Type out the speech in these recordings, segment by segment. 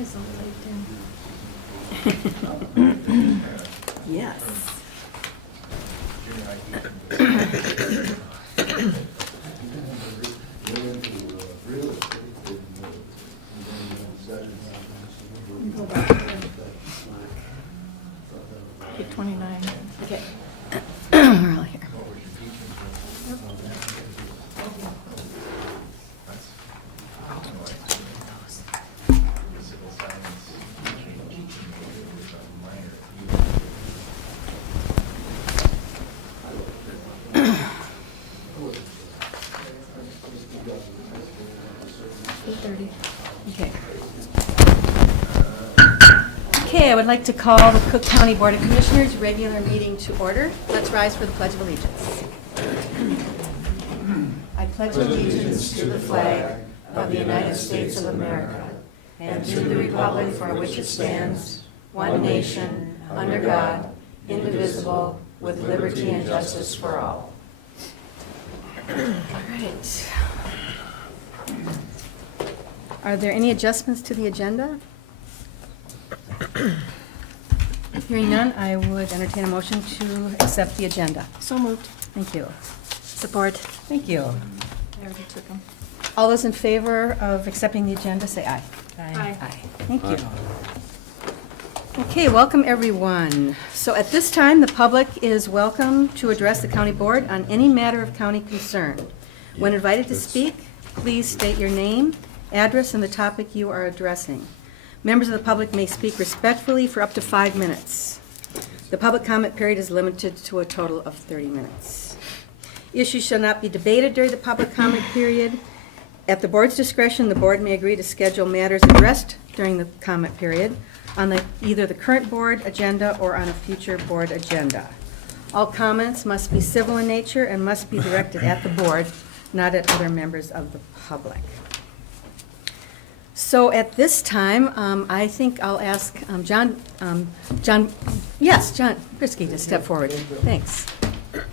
is all right then. Yes. Go back to page 29. Okay. We're all here. Okay. Okay, I would like to call the Cook County Board of Commissioners regular meeting to order. Let's rise for the Pledge of Allegiance. I pledge allegiance to the flag of the United States of America and to the republic for which it stands, one nation, under God, indivisible, with liberty and justice for all. All right. Are there any adjustments to the agenda? Hearing none, I would entertain a motion to accept the agenda. So moved. Thank you. Support. Thank you. I already took them. All those in favor of accepting the agenda, say aye. Aye. Thank you. Okay, welcome everyone. So at this time, the public is welcome to address the county board on any matter of county concern. When invited to speak, please state your name, address, and the topic you are addressing. Members of the public may speak respectfully for up to 5 minutes. The public comment period is limited to a total of 30 minutes. Issues shall not be debated during the public comment period. At the board's discretion, the board may agree to schedule matters addressed during the comment period on either the current board agenda or on a future board agenda. All comments must be civil in nature and must be directed at the board, not at other members of the public. So at this time, I think I'll ask John Prisky to step forward. Thanks.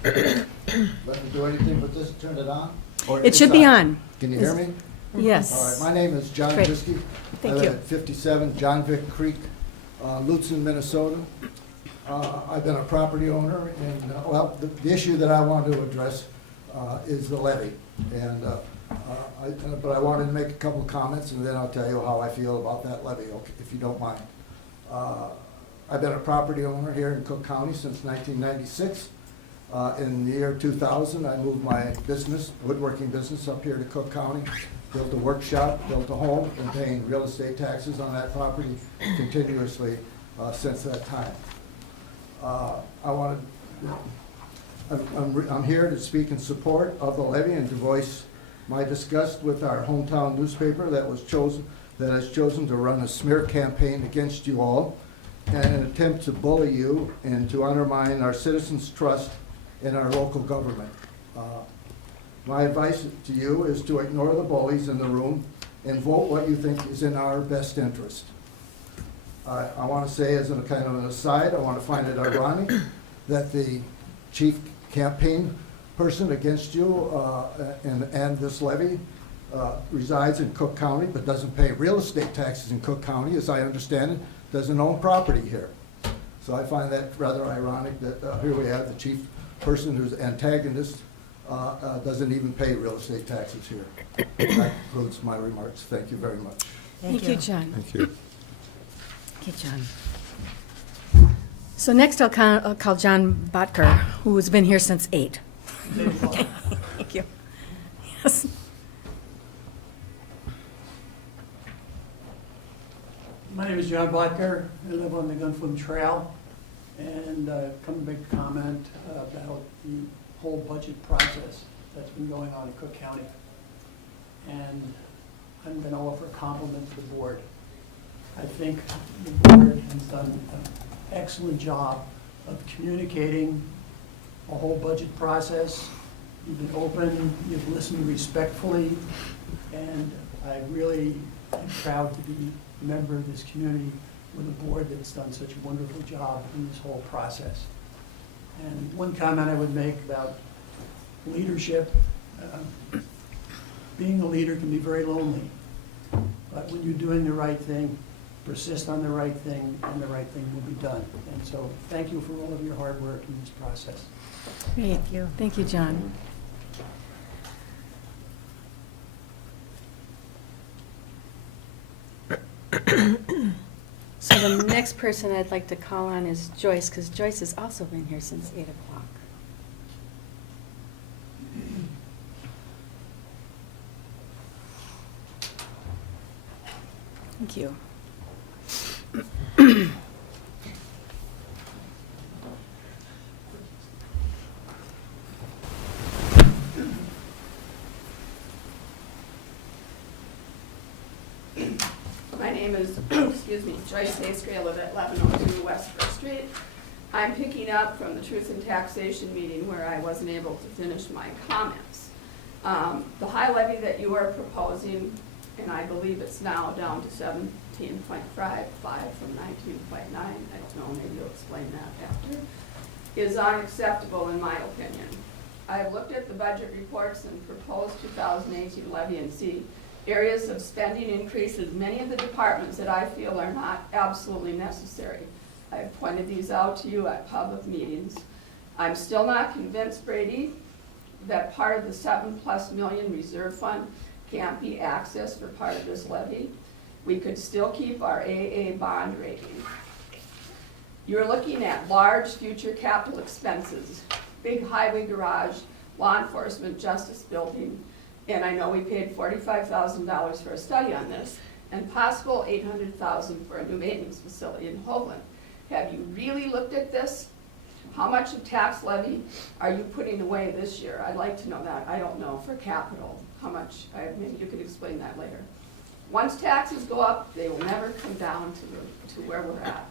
Let me do anything but just turn it on? Or It should be it's on. Can you hear me? Yes. All right, my name is John Great. Bisky. Thank I you. live at 57 John Vick Creek, Lutzen, Minnesota. I've been a property owner, and, well, the issue that I want to address is the levy. And, but I wanted to make a couple of comments, and then I'll tell you how I feel about that levy, okay, if you don't mind. I've been a property owner here in Cook County since 1996. In the year 2000, I moved my business, woodworking business, up here to Cook County, built a workshop, built a home, and paying real estate taxes on that property continuously since that time. I'm here to speak in support of the levy and to voice my disgust with our hometown newspaper that has chosen to run a smear campaign against you all and an attempt to bully you and to undermine our citizens' trust in our local government. My advice to you is to ignore the bullies in the room and vote what you think is in our best interest. I want to say, as a kind of an aside, I want to find it ironic that the chief campaign person against you and this levy resides in Cook County but doesn't pay real estate taxes in Cook County, as I understand it, doesn't own property here. So I find that rather ironic that here we have the chief person who's antagonist doesn't even pay real estate taxes here. That concludes my remarks. Thank you very much. Thank you, John. Thank you. Okay, John. So next I'll call John Botker, who has been here since 8. Thank you. Yes. My name is John Blacker. I live on the Gunflint Trail, and come to make a comment about the whole budget process that's been going on in Cook County. And I'm going to offer a compliment to the board. I think the board has done an excellent job of communicating a whole budget process. You've been open, you've listened respectfully, and I really am proud to be a member of this community with a board that's done such a wonderful job in this whole process. And one comment I would make about leadership, being a leader can be very lonely, but when you're doing the right thing, persist on the right thing, and the right thing will be done. And so thank you for all of your hard work in this process. Great. Thank you, John. So the next person I'd like to call on is Joyce, because Joyce has also been here since 8 o'clock. Thank you. My name is, excuse me, Joyce Haskray. I live at 1102 West First Street. I'm picking up from the Truth and Taxation meeting where I wasn't able to finish my comments. The high levy that you are proposing, and I believe it's now down to 17.55 from 19.9, I don't know, maybe you'll explain that after, is unacceptable in my opinion. I've looked at the budget reports and proposed 2018 levy and see areas of spending increases, many of the departments that I feel are not absolutely necessary. I've pointed these out to you at public meetings. I'm still not convinced, Brady, that part of the $7+ million reserve fund can't be accessed for part of this levy. We could still keep our AA bond rating. You're looking at large future capital expenses, big highway garage, law enforcement, justice building, and I know we paid $45,000 for a study on this, and possible $800,000 for a new maintenance facility in Hoagland. Have you really looked at this? How much of tax levy are you putting away this year? I'd like to know that. I don't know for capital. How much? Maybe you could explain that later. Once taxes go up, they will never come down to where we're at.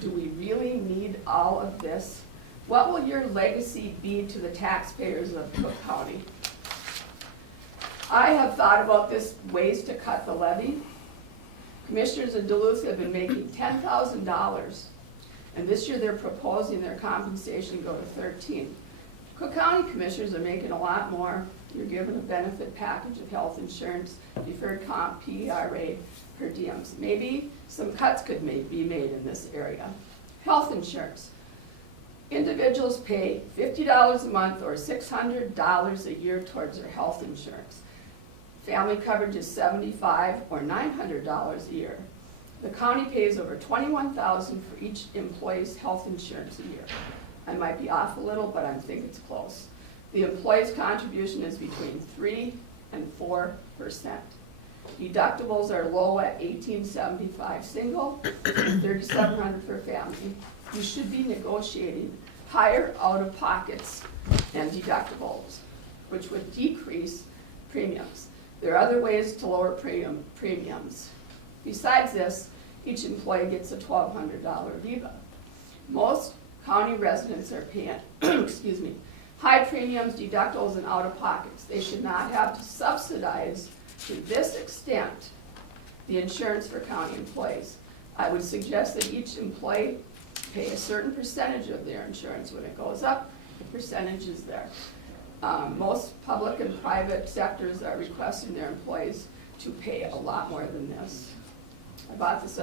Do we really need all of this? What will your legacy be to the taxpayers of Cook County? I have thought about this ways to cut the levy. Commissioners in Duluth have been making $10,000, and this year they're proposing their compensation go to $13,000. Cook County commissioners are making a lot more. You're given a benefit package of health insurance, deferred comp, PERA, per diems. Maybe some cuts could be made in this area. Health insurance. Individuals pay $50 a month or $600 a year towards their health insurance. Family coverage is $75 or $900 a year. The county pays over $21,000 for each employee's health insurance a year. I might be off a little, but I think it's close. The employee's contribution is between 3% and 4%. Deductibles are low at $1,875 single, $3,700 for family. You should be negotiating higher out-of-pockets and deductibles, which would decrease premiums. There are other ways to lower premiums. Besides this, each employee gets a $1,200 Viva. Most county residents are paying, excuse me, high premiums, deductibles, and out-of-pockets. They should not have to subsidize to this extent the insurance for county employees. I would suggest that each employee pay a certain percentage of their insurance. When it goes up, the percentage is there. Most public and private sectors are requesting their employees to pay a lot more than this. I brought this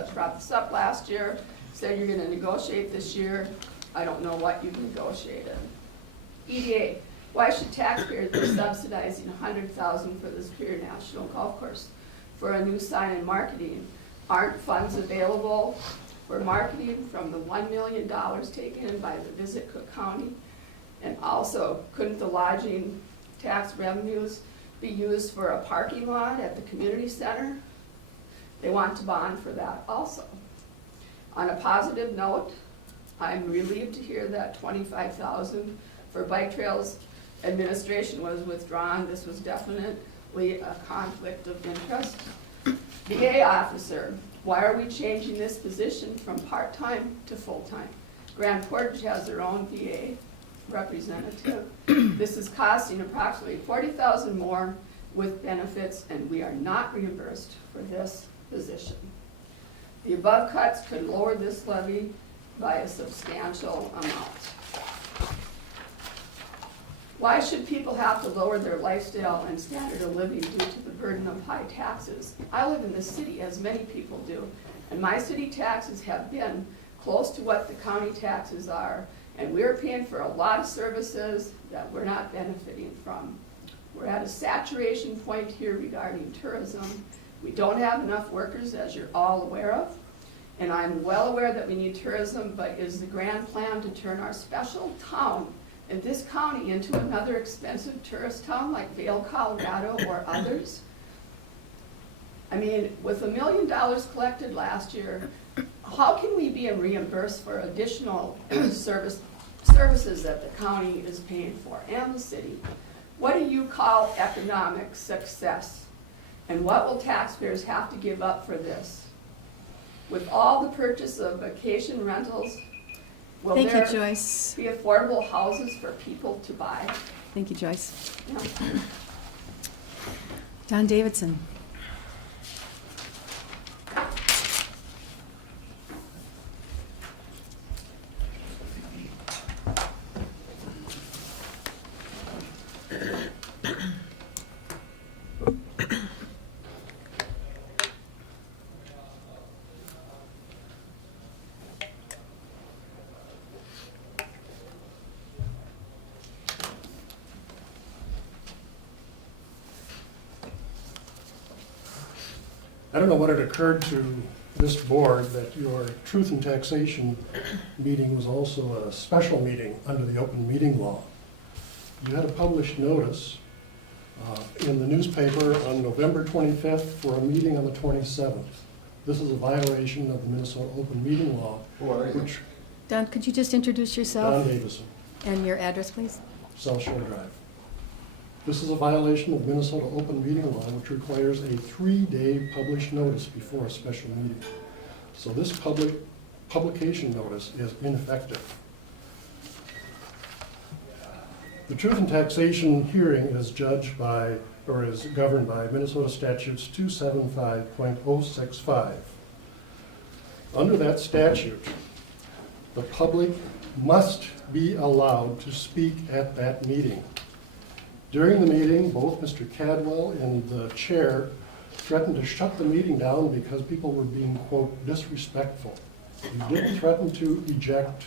up last year, said you're going to negotiate this year. I don't know what you've negotiated. EDA, why should taxpayers be subsidizing $100,000 for the Superior National Golf Course for a new sign and marketing? Aren't funds available for marketing from the $1 million taken in by the Visit Cook County? And also, couldn't the lodging tax revenues be used for a parking lot at the community center? They want to bond for that also. On a positive note, I'm relieved to hear that $25,000 for bike trails administration was withdrawn. This was definitely a conflict of interest. VA officer, why are we changing this position from part-time to full-time? Grand Portage has their own VA representative. This is costing approximately $40,000 more with benefits, and we are not reimbursed for this position. The above cuts could lower this levy by a substantial amount. Why should people have to lower their lifestyle and standard of living due to the burden of high taxes? I live in the city, as many people do, And my city taxes have been close to what the county taxes are, and we're paying for a lot of services that we're not benefiting from. We're at a saturation point here regarding tourism. We don't have enough workers, as you're all aware of. And I'm well aware that we need tourism, but is the grand plan to turn our special town in this county into another expensive tourist town like Vail, Colorado, or others? I mean, with $1 million collected last year, how can we be reimbursed for additional services that the county is paying for and the city? What do you call economic success? And what will taxpayers have to give up for this? With all the purchase of vacation rentals, will Thank you, there Joyce. be affordable houses for people to buy? Thank you, Joyce. Yeah. Don Davidson. I don't know what had occurred to this board that your Truth and Taxation meeting was also a special meeting under the open meeting law. You had a published notice in the newspaper on November 25th for a meeting on the 27th. This is a violation of the Minnesota open meeting law, Who are you? which, Don, could you just introduce yourself Don Davison, and your address, please? South Shore Drive. This is a violation of Minnesota open meeting law, which requires a 3-day published notice before a special meeting. So this publication notice is ineffective. The Truth and Taxation hearing is judged by, or is governed by Minnesota Statutes 275.065. Under that statute, the public must be allowed to speak at that meeting. During the meeting, both Mr. Cadwell and the chair threatened to shut the meeting down because people were being, quote, disrespectful. You didn't threaten to eject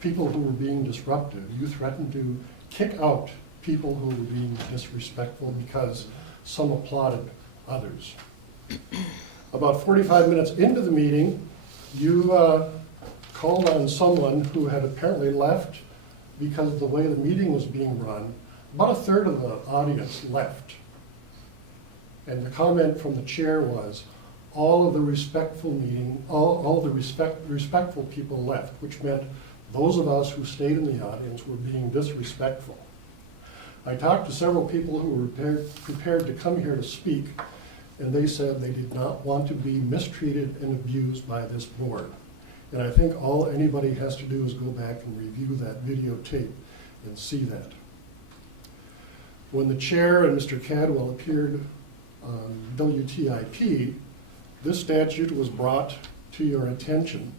people who were being disruptive. You threatened to kick out people who were being disrespectful because some applauded others. About 45 minutes into the meeting, you called on someone who had apparently left because of the way the meeting was being run. About a third of the audience left. And the comment from the chair was, all of the respectful respectful people left, which meant those of us who stayed in the audience were being disrespectful. I talked to several people who were prepared to come here to speak, and they said they did not want to be mistreated and abused by this board. And I think all anybody has to do is go back and review that videotape and see that. When the chair and Mr. Cadwell appeared on WTIP, this statute was brought to your attention.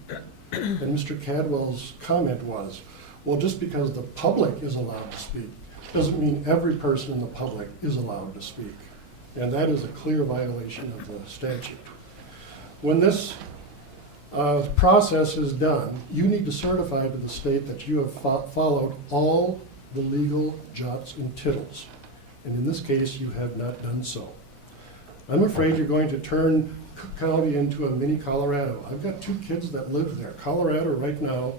And Mr. Cadwell's comment was, well, just because the public is allowed to speak doesn't mean every person in the public is allowed to speak. And that is a clear violation of the statute. When this process is done, you need to certify to the state that you have followed all the legal jots and tittles. And in this case, you have not done so. I'm afraid you're going to turn Cook County into a mini Colorado. I've got 2 kids that live there. Colorado right now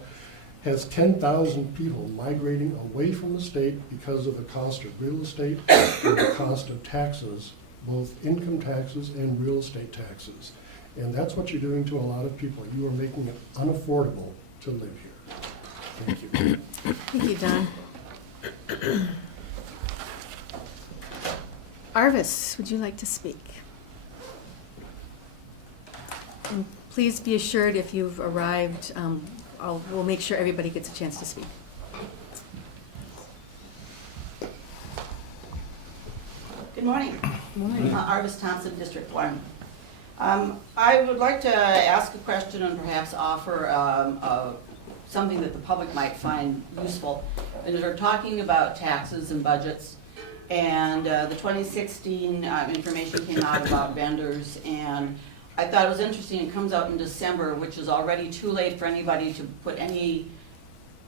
has 10,000 people migrating away from the state because of the cost of real estate and the cost of taxes, both income taxes and real estate taxes. And that's what you're doing to a lot of people. You are making it unaffordable to live here. Thank you. Thank you, Don. Arvis, would you like to speak? And please be assured if you've arrived, we'll make sure everybody gets a chance to speak. Good morning. Good morning. Arvis Thompson, District 1. I would like to ask a question and perhaps offer something that the public might find useful. And we're talking about taxes and budgets, and the 2016 information came out about vendors, and I thought it was interesting, it comes out in December, which is already too late for anybody to put anything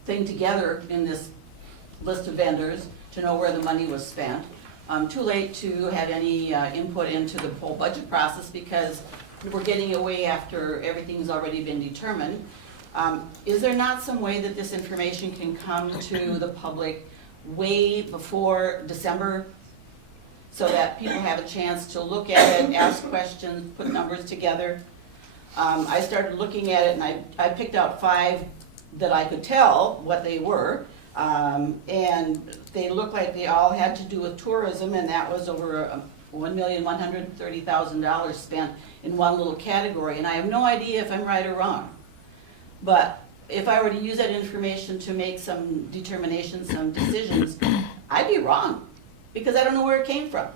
together in this list of vendors to know where the money was spent. Too late to have any input into the whole budget process because we're getting away after everything's already been determined. Is there not some way that this information can come to the public way before December so that people have a chance to look at it, ask questions, put numbers together? I started looking at it and I picked out 5 that I could tell what they were. And they looked like they all had to do with tourism, and that was over $1,130,000 spent in one little category. And I have no idea if I'm right or wrong. But if I were to use that information to make some determinations, some decisions, I'd be wrong, because I don't know where it came from.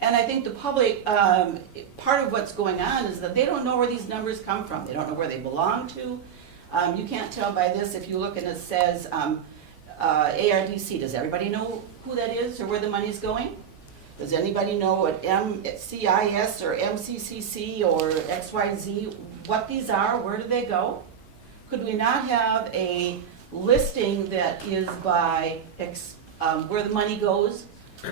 And I think the public, part of what's going on is that they don't know where these numbers come from. They don't know where they belong to. You can't tell by this if you look and it says ARDC. Does everybody know who that is or where the money's going? Does anybody know what MCIS or MCCC or XYZ, what these are? Where do they go? Could we not have a listing that is by where the money goes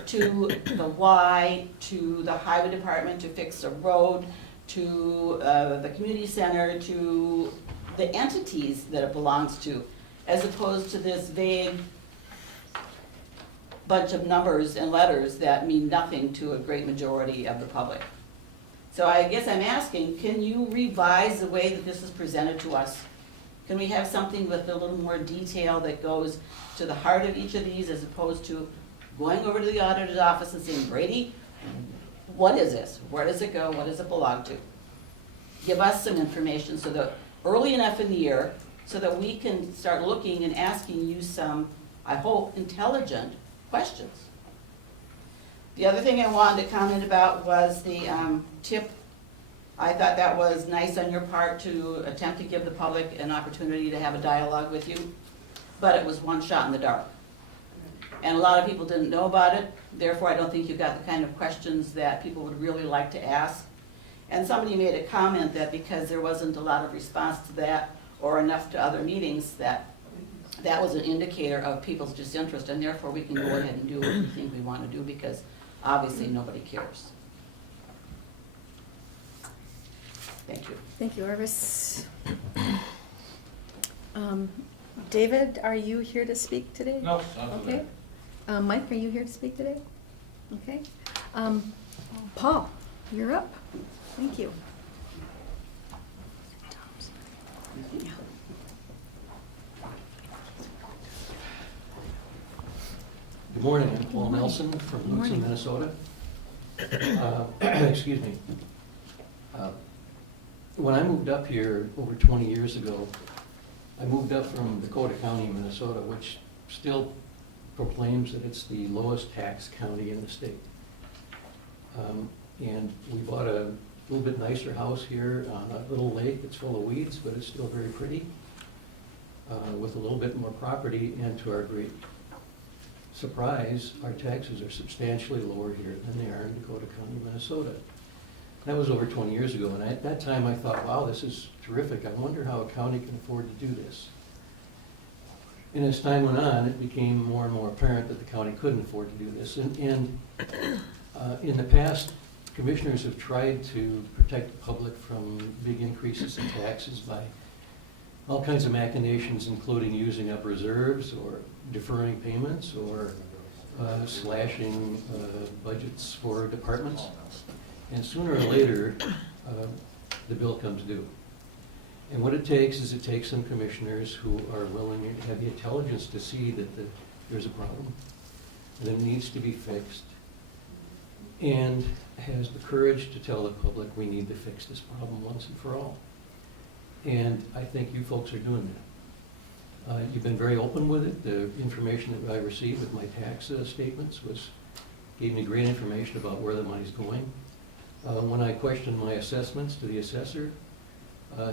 to the Y, to the highway department to fix a road, to the community center, to the entities that it belongs to, as opposed to this vague bunch of numbers and letters that mean nothing to a great majority of the public. So I guess I'm asking, can you revise the way that this is presented to us? Can we have something with a little more detail that goes to the heart of each of these as opposed to going over to the auditor's office and saying, Brady, what is this? Where does it go? What does it belong to? Give us some information so that early enough in the year so that we can start looking and asking you some, I hope, intelligent questions. The other thing I wanted to comment about was the tip. I thought that was nice on your part to attempt to give the public an opportunity to have a dialogue with you, but it was one shot in the dark. And a lot of people didn't know about it, therefore I don't think you got the kind of questions that people would really like to ask. And somebody made a comment that because there wasn't a lot of response to that or enough to other meetings, that was an indicator of people's disinterest, and therefore we can go ahead and do what we think we want to do because obviously nobody cares. Thank you. Thank you, Arvis. David, are you here to speak today? No, not Okay. today. Mike, are you here to speak today? Okay. Paul, you're up. Thank you. Good morning, I'm Paul morning. Nelson from Good Lutzen, morning. Minnesota. Excuse me. When I moved up here over 20 years ago, I moved up from Dakota County, Minnesota, which still proclaims that it's the lowest tax county in the state. And we bought a little bit nicer house here on a little lake. It's full of weeds, but it's still very pretty, with a little bit more property, and to our great surprise, our taxes are substantially lower here than they are in Dakota County, Minnesota. That was over 20 years ago, and at that time I thought, wow, this is terrific. I wonder how a county can afford to do this. And as time went on, it became more and more apparent that the county couldn't afford to do this. And in the past, commissioners have tried to protect the public from big increases in taxes by all kinds of machinations, including using up reserves or deferring payments or slashing budgets for departments. And sooner or later, the bill comes due. And what it takes is it takes some commissioners who are willing to have the intelligence to see that there's a problem, that it needs to be fixed, and has the courage to tell the public we need to fix this problem once and for all. And I think you folks are doing that. You've been very open with it. The information that I received with my tax statements gave me great information about where the money's going. When I questioned my assessments to the assessor,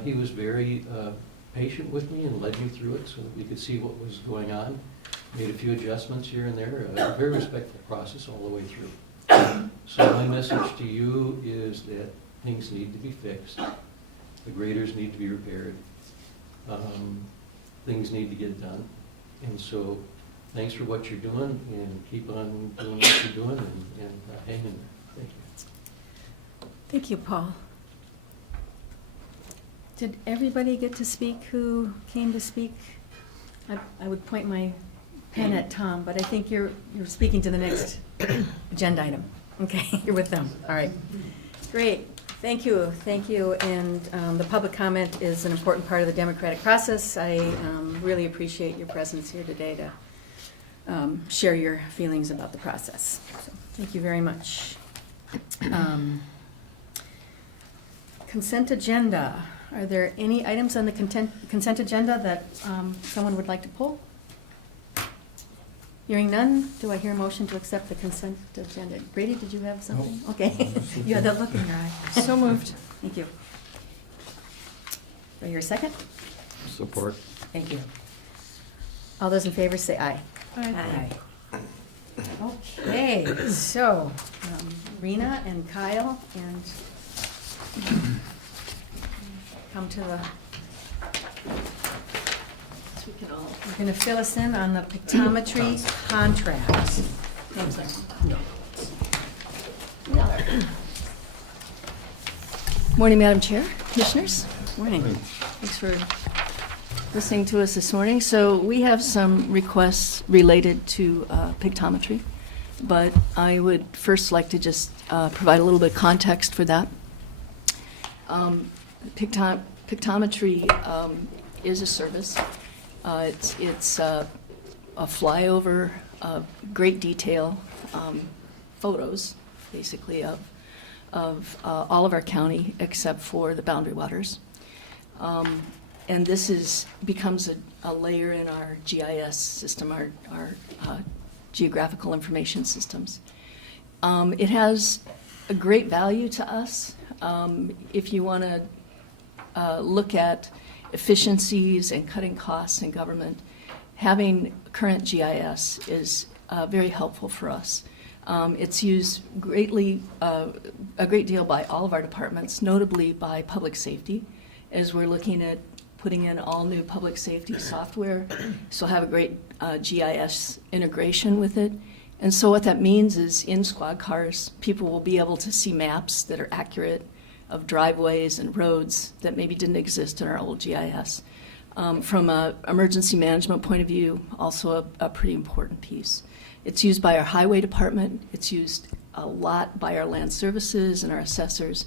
he was very patient with me and led me through it so that we could see what was going on. Made a few adjustments here and there. A very respectful process all the way through. So my message to you is that things need to be fixed, the graders need to be repaired, things need to get done. And so, thanks for what you're doing, and keep on doing what you're doing, and hang in there. Thank you. Thank you, Paul. Did everybody get to speak who came to speak? I would point my pen at Tom, but I think you're speaking to the next agenda item. Okay, you're with them. All right. Great. Thank you. Thank you. And the public comment is an important part of the democratic process. I really appreciate your presence here today to share your feelings about the process. So, thank you very much. Consent agenda. Are there any items on the consent agenda that someone would like to pull? Hearing none, do I hear a motion to accept the consent agenda? Brady, did you have something? No. Okay. You had that look in your eye. So moved. Thank you. Do I hear a second? Support. Thank you. All those in favor say aye. Aye. Okay, so Rena and Kyle and come to the, So we can all. you're going to fill us in on the pictometry contract. Thank you. Morning, Madam Chair, Commissioners. Morning. Thanks for listening to us this morning. So we have some requests related to pictometry, but I would first like to just provide a little bit of context for that. Pictometry is a service. It's a flyover of great detail photos, basically, of all of our county except for the boundary waters. And this becomes a layer in our GIS system, our geographical information systems. It has a great value to us. If you want to look at efficiencies and cutting costs in government, having current GIS is very helpful for us. It's used a great deal by all of our departments, notably by public safety, as we're looking at putting in all new public safety software. So have a great GIS integration with it. And so what that means is in squad cars, people will be able to see maps that are accurate of driveways and roads that maybe didn't exist in our old GIS. From an emergency management point of view, also a pretty important piece. It's used by our highway department. It's used a lot by our land services and our assessors.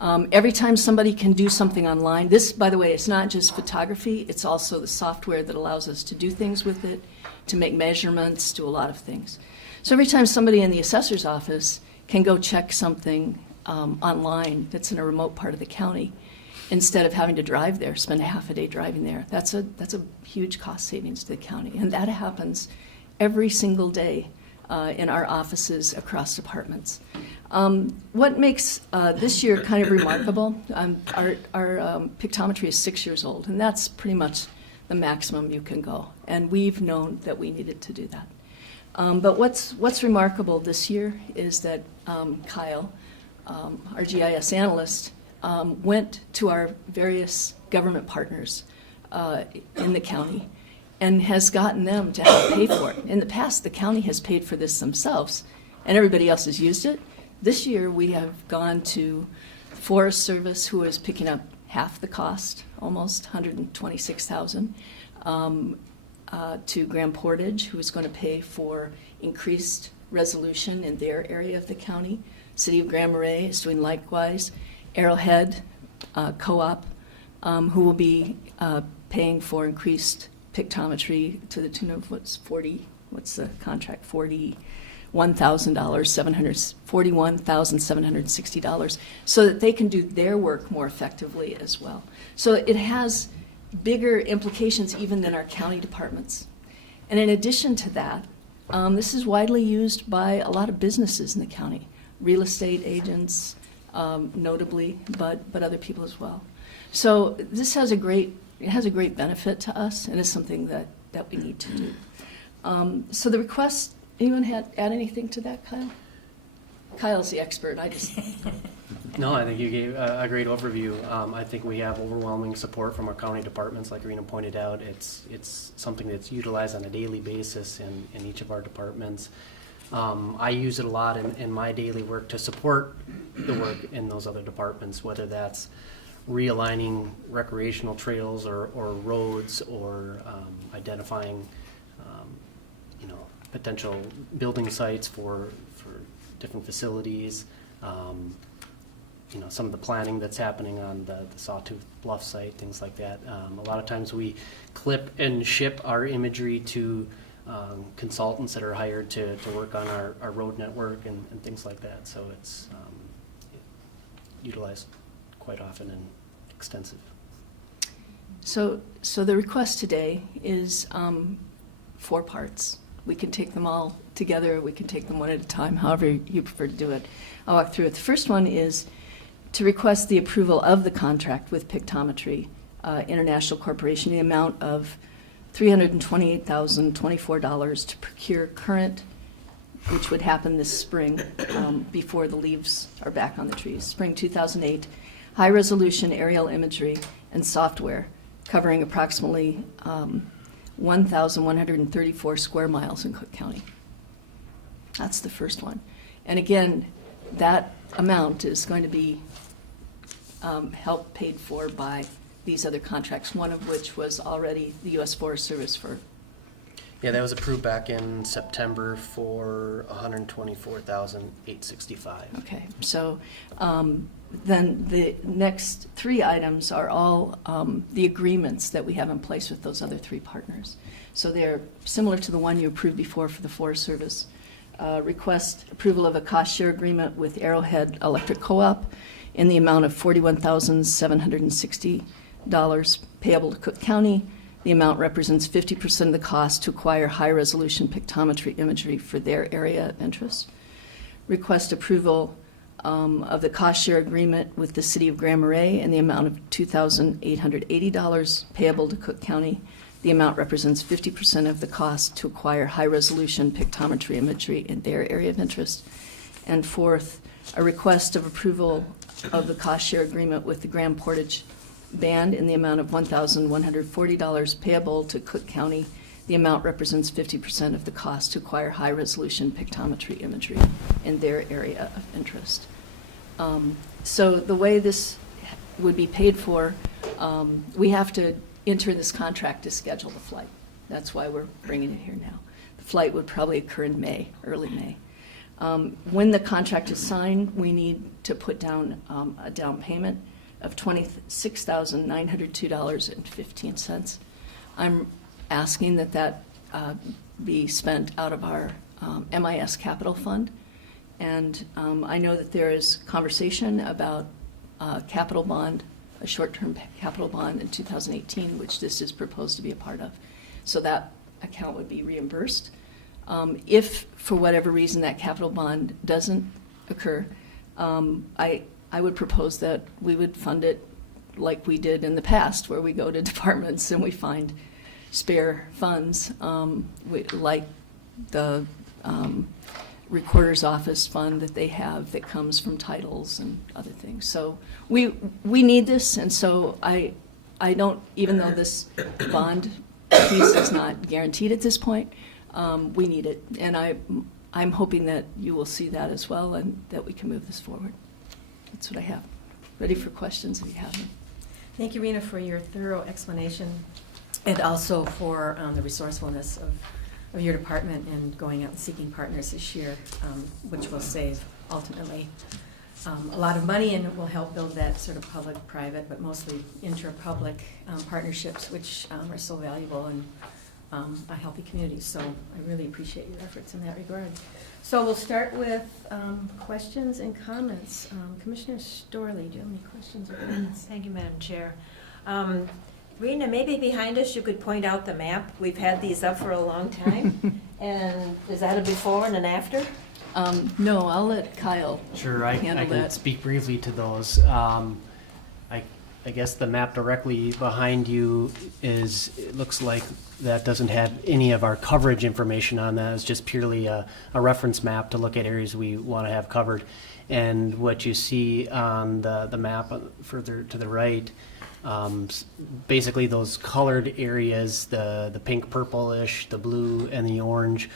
Every time somebody can do something online, this, by the way, it's not just photography, it's also the software that allows us to do things with it, to make measurements, do a lot of things. So every time somebody in the assessor's office can go check something online that's in a remote part of the county, instead of having to drive there, spend a half a day driving there, that's a huge cost savings to the county. And that happens every single day in our offices across departments. What makes this year kind of remarkable, our pictometry is 6 years old, and that's pretty much the maximum you can go. And we've known that we needed to do that. But what's remarkable this year is that Kyle, our GIS analyst, went to our various government partners in the county and has gotten them to help pay for it. In the past, the county has paid for this themselves, and everybody else has used it. This year, we have gone to the Forest Service, who is picking up half the cost, almost $126,000, to Grand Portage, who is going to pay for increased resolution in their area of the county. City of Grand Marais is doing likewise. Arrowhead Co-op, who will be paying for increased pictometry to the tune of what's the contract, $41,760, so that they can do their work more effectively as well. So it has bigger implications even than our county departments. And in addition to that, this is widely used by a lot of businesses in the county, real estate agents, notably, but other people as well. So this has a great benefit to us, and it's something that we need to do. So the request, anyone add anything to that, Kyle? Kyle's the expert. I just No, I think you gave a great overview. I think we have overwhelming support from our county departments, like Rena pointed out. It's something that's utilized on a daily basis in each of our departments. I use it a lot in my daily work to support the work in those other departments, whether that's realigning recreational trails or roads, or identifying potential building sites for different facilities. Some of the planning that's happening on the Sawtooth Bluff site, things like that. A lot of times we clip and ship our imagery to consultants that are hired to work on our road network and things like that. So it's utilized quite often and extensive. So the request today is 4 parts. We can take them all together, we can take them one at a time, however you prefer to do it. I'll walk through it. The first one is to request the approval of the contract with Pictometry International Corporation, the amount of $328,024 to procure current, which would happen this spring before the leaves are back on the trees, spring 2008, high-resolution aerial imagery and software covering approximately 1,134 square miles in Cook County. That's the first one. And again, that amount is going to be help paid for by these other contracts, one of which was already the U.S. Forest Service for. Yeah, that was approved back in September for $124,865. Okay, so then the next 3 items are all the agreements that we have in place with those other 3 partners. So they're similar to the one you approved before for the Forest Service. Request approval of a cost share agreement with Arrowhead Electric Co-op in the amount of $41,760 payable to Cook County. The amount represents 50% of the cost to acquire high-resolution pictometry imagery for their area of interest. Request approval of the cost share agreement with the City of Grand Marais in the amount of $2,880 payable to Cook County. The amount represents 50% of the cost to acquire high-resolution pictometry imagery in their area of interest. And fourth, a request of approval of the cost share agreement with the Grand Portage Band in the amount of $1,140 payable to Cook County. The amount represents 50% of the cost to acquire high-resolution pictometry imagery in their area of interest. So the way this would be paid for, we have to enter this contract to schedule the flight. That's why we're bringing it here now. The flight would probably occur in May, early May. When the contract is signed, we need to put down a down payment of $26,902.15. I'm asking that be spent out of our MIS capital fund. And I know that there is conversation about capital bond, a short-term capital bond in 2018, which this is proposed to be a part of. So that account would be reimbursed. If, for whatever reason, that capital bond doesn't occur, I would propose that we would fund it like we did in the past, where we go to departments and we find spare funds, like the recorder's office fund that they have that comes from titles and other things. So we need this, and so I don't, even though this bond piece is not guaranteed at this point, we need it, and I'm hoping that you will see that as well, and that we can move this forward. That's what I have. Ready for questions if you have them. Thank you, Rena, for your thorough explanation, and also for the resourcefulness of your department in going out and seeking partners this year, which will save, ultimately, a lot of money, and it will help build that sort of public-private, but mostly inter-public partnerships, which are so valuable in a healthy community. So I really appreciate your efforts in that regard. So we'll start with questions and comments. Commissioner Storley, do you have any questions or comments? Thank you, Madam Chair. Rena, maybe behind us you could point out the map. We've had these up for a long time. And is that a before and an after? No, I'll let Kyle Sure, I handle can that. speak briefly to those. I guess the map directly behind you is, it looks like that doesn't have any of our coverage information on that. It's just purely a reference map to look at areas we want to have covered. And what you see on the map further to the right, basically those colored areas, the pink, purplish, the blue, and the orange,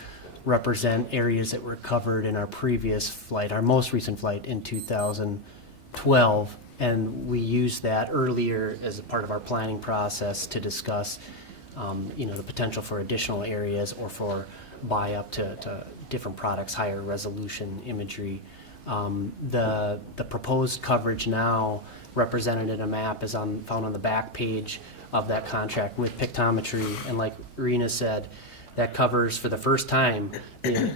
represent areas that were covered in our previous flight, our most recent flight in 2012. And we used that earlier as a part of our planning process to discuss, the potential for additional areas or for buy up to different products, higher resolution imagery. The proposed coverage now represented in a map is found on the back page of that contract with Pictometry. And like Rena said, that covers for the first time the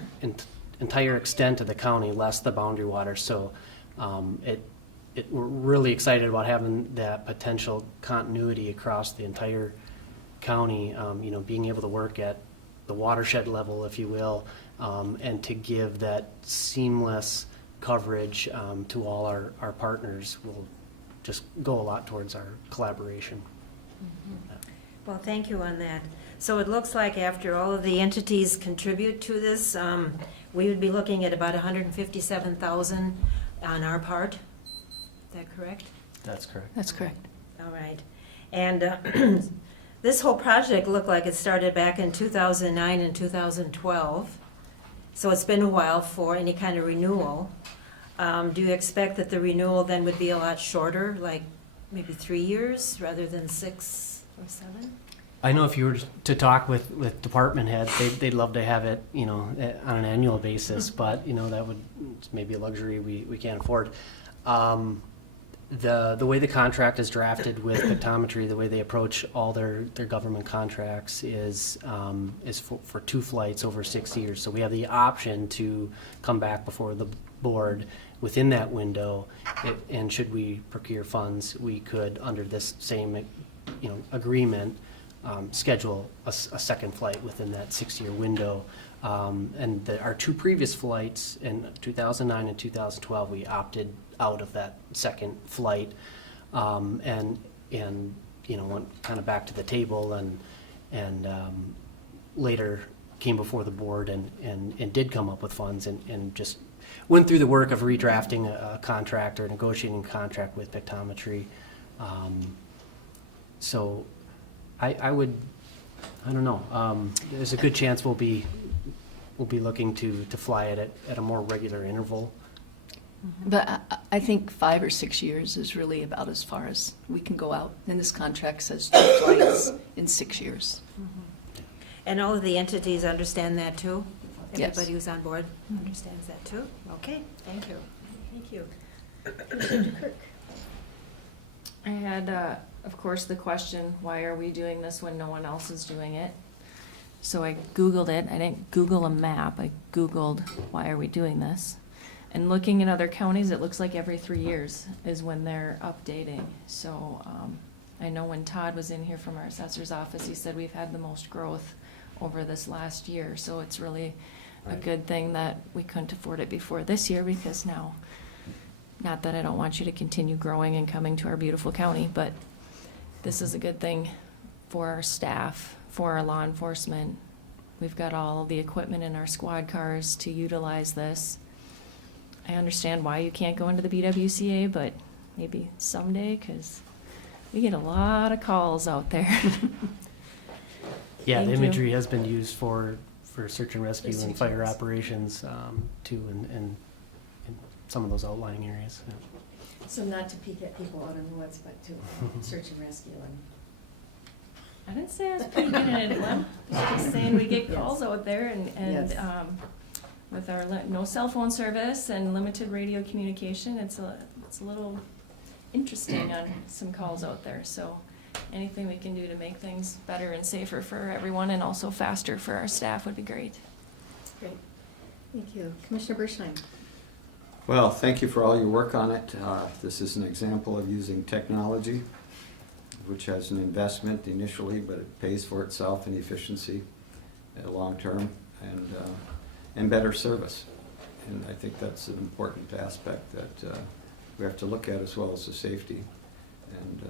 entire extent of the county, less the boundary water. So we're really excited about having that potential continuity across the entire county, being able to work at the watershed level, if you will, and to give that seamless coverage to all our partners will just go a lot towards our collaboration. Well, thank you on that. So it looks like after all of the entities contribute to this, we would be looking at about $157,000 on our part. Is that correct? That's correct. That's correct. All right. And this whole project looked like it started back in 2009 and 2012. So it's been a while for any kind of renewal. Do you expect that the renewal then would be a lot shorter, like maybe 3 years rather than 6 or 7? I know if you were to talk with department heads, they'd love to have it, on an annual basis, but, that would, it's maybe a luxury we can't afford. The way the contract is drafted with Pictometry, the way they approach all their government contracts is for 2 flights over 6 years. So we have the option to come back before the board within that window, and should we procure funds, we could, under this same, agreement, schedule a second flight within that 6-year window. And our 2 previous flights in 2009 and 2012, we opted out of that second flight, and went kind of back to the table and later came before the board and did come up with funds and just went through the work of redrafting a contract or negotiating a contract with Pictometry. So I don't know. There's a good chance we'll be looking to fly it at a more regular interval. But I think 5 or 6 years is really about as far as we can go out. And this contract says 2 flights in 6 years. And all of the entities understand that too? Yes. Everybody who's on board understands that too? Okay, thank you. Thank you. Commissioner Kirk. I had, of course, the question, why are we doing this when no one else is doing it? So I Googled it. I didn't Google a map. I Googled, why are we doing this? And looking in other counties, it looks like every 3 years is when they're updating. So I know when Todd was in here from our assessor's office, he said we've had the most growth over this last year. So it's really a good thing that we couldn't afford it before this year, because now, not that I don't want you to continue growing and coming to our beautiful county, but this is a good thing for our staff, for our law enforcement. We've got all the equipment in our squad cars to utilize this. I understand why you can't go into the BWCA, but maybe someday, because we get a lot of calls out there. Yeah, the Thank you. imagery has been used for search and rescue and fire operations too, and some of those outlying areas. Yeah. So not to peek at people out in the woods, but to search and rescue and. I didn't say I was peeking at anyone. I was just saying we get calls out there and Yes. With our no cell phone service and limited radio communication, it's a little interesting on some calls out there. So anything we can do to make things better and safer for everyone and also faster for our staff would be great. Great. Thank you. Commissioner Berschheim. Well, thank you for all your work on it. This is an example of using technology, which has an investment initially, but it pays for itself in efficiency long term and better service. And I think that's an important aspect that we have to look at, as well as the safety. And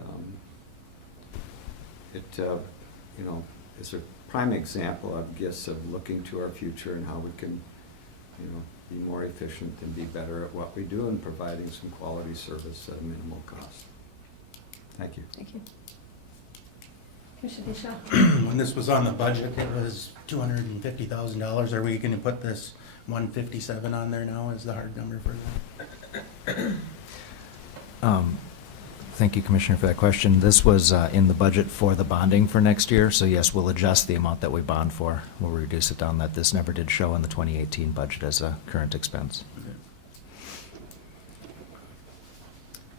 you know, is a prime example, I guess, of looking to our future and how we can, you know, be more efficient and be better at what we do and providing some quality service at a minimal cost. Thank you. Thank you. Commissioner Shaw. When this was on the budget, it was $250,000. Are we gonna put this 157 on there now as the hard number for that? Thank you, Commissioner, for that question. This was in the budget for the bonding for next year, so yes, we'll adjust the amount that we bond for. We'll reduce it down. That this never did show in the 2018 budget as a current expense.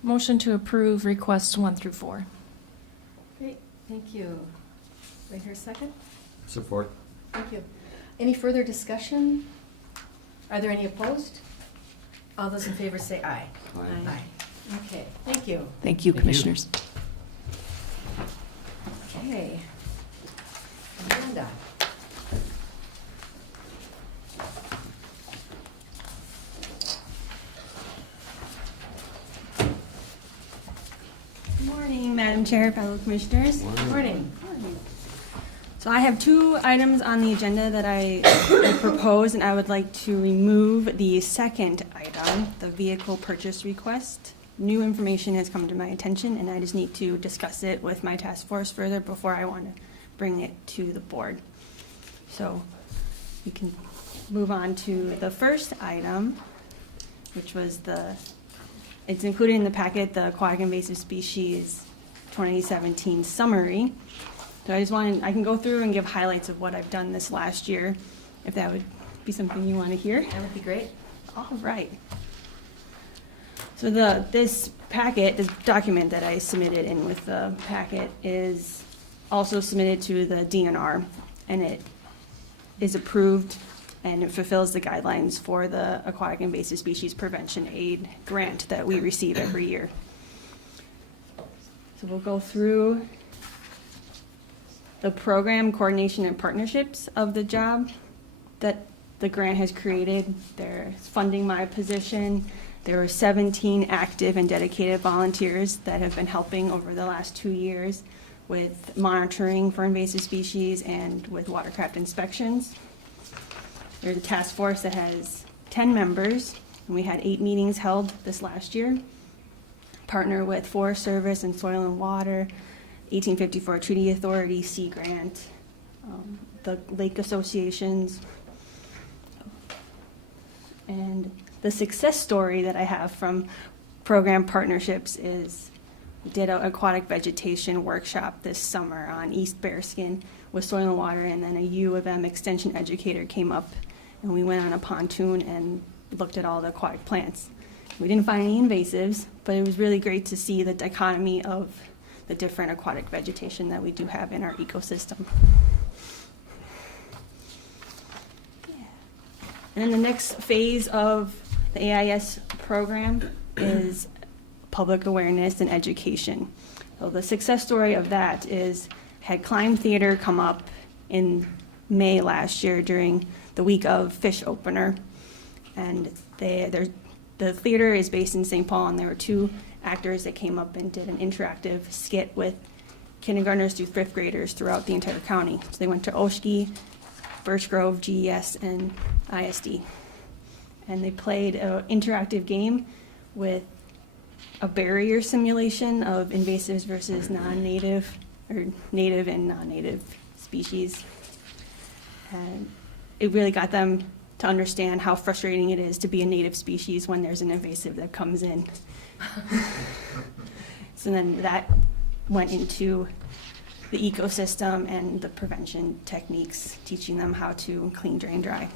Motion to approve requests 1 through 4. Great, thank you. Wait here a second. Support. Thank you. Any further discussion? Are there any opposed? All those in favor say aye. Aye. Okay, thank you. Thank you, Thank you. Commissioners. Okay. Agenda. Good morning, Madam Chair, fellow commissioners. Morning. So I have 2 items on the agenda that I propose, and I would like to remove the second item, the vehicle purchase request. New information has come to my attention, and I just need to discuss it with my task force further before I want to bring it to the board. So we can move on to the first item, which was it's included in the packet, the Aquatic Invasive Species 2017 summary. So I can go through and give highlights of what I've done this last year, if that would be something you want to hear. That would be great. All right. So this document that I submitted in with the packet is also submitted to the DNR, and it is approved and it fulfills the guidelines for the Aquatic Invasive Species Prevention Aid grant that we receive every year. So we'll go through the program coordination and partnerships of the job that the grant has created. They're funding my position. There were 17 active and dedicated volunteers that have been helping over the last 2 years with monitoring for invasive species and with watercraft inspections. There's a task force that has 10 members, and we had 8 meetings held this last year. Partner with Forest Service and Soil and Water, 1854 Treaty Authority, Sea Grant, the lake associations. And the success story that I have from program partnerships is we did an aquatic vegetation workshop this summer on East Bearskin with Soil and Water, and then a U of M extension educator came up and we went on a pontoon and looked at all the aquatic plants. We didn't find any invasives, but it was really great to see the dichotomy of the different aquatic vegetation that we do have in our ecosystem. And then the next phase of the AIS program is public awareness and education. So the success story of that had Climb Theater come up in May last year during the week of Fish Opener. And the theater is based in St. Paul, and there were 2 actors that came up and did an interactive skit with kindergartners through 5th graders throughout the entire county. So they went to Oshkie, Birch Grove, GES, and ISD. And they played an interactive game with a barrier simulation of invasives versus non-native, or native and non-native species. And it really got them to understand how frustrating it is to be a native species when there's an invasive that comes in. So then that went into the ecosystem and the prevention techniques, teaching them how to clean, drain, dry.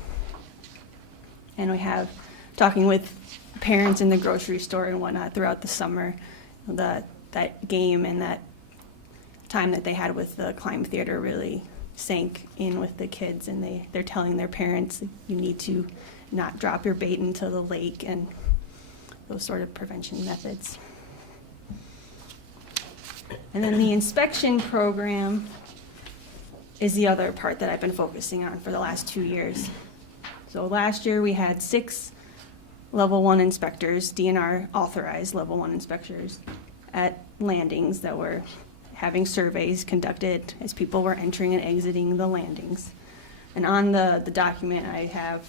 And we have talking with parents in the grocery store and whatnot throughout the summer. That game and that time that they had with the Climb Theater really sank in with the kids, and they're telling their parents, you need to not drop your bait into the lake, and those sort of prevention methods. And then the inspection program is the other part that I've been focusing on for the last 2 years. So last year we had 6 level 1 inspectors, DNR authorized level 1 inspectors at landings that were having surveys conducted as people were entering and exiting the landings. And on the document, I have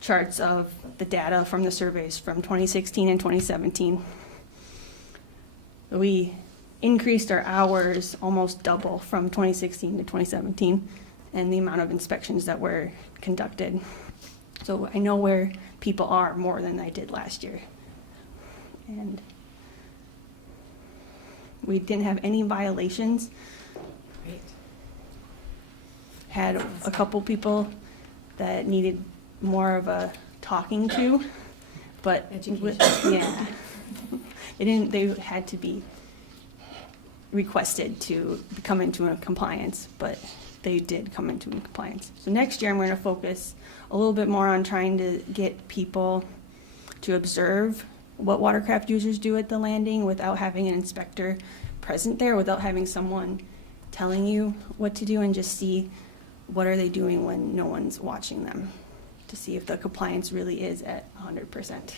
charts of the data from the surveys from 2016 and 2017. We increased our hours almost double from 2016 to 2017, and the amount of inspections that were conducted. So I know where people are more than I did last year. And we didn't have any violations. Great. Had a couple people that needed more of a talking to, but yeah, they had to be requested to come into a compliance, but they did come into compliance. So next year I'm going to focus a little bit more on trying to get people to observe what watercraft users do at the landing without having an inspector present there, without having someone telling you what to do, and just see what are they doing when no one's watching them, to see if the compliance really is at 100%.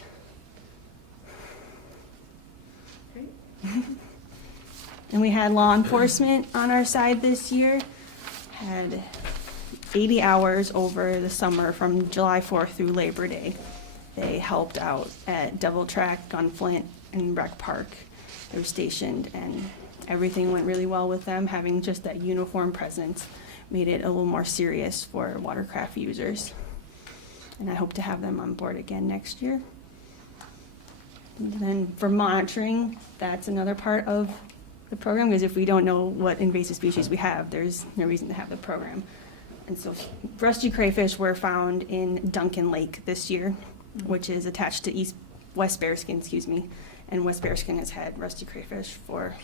Great. And we had law enforcement on our side this year, had 80 hours over the summer from July 4th through Labor Day. They helped out at Devil Track, Gunflint, and Rec Park. They were stationed, and everything went really well with them. Having just that uniform presence made it a little more serious for watercraft users. And I hope to have them on board again next year. And then for monitoring, that's another part of the program, because if we don't know what invasive species we have, there's no reason to have the program. And so rusty crayfish were found in Duncan Lake this year, which is attached to West Bearskin, and West Bearskin has had rusty crayfish for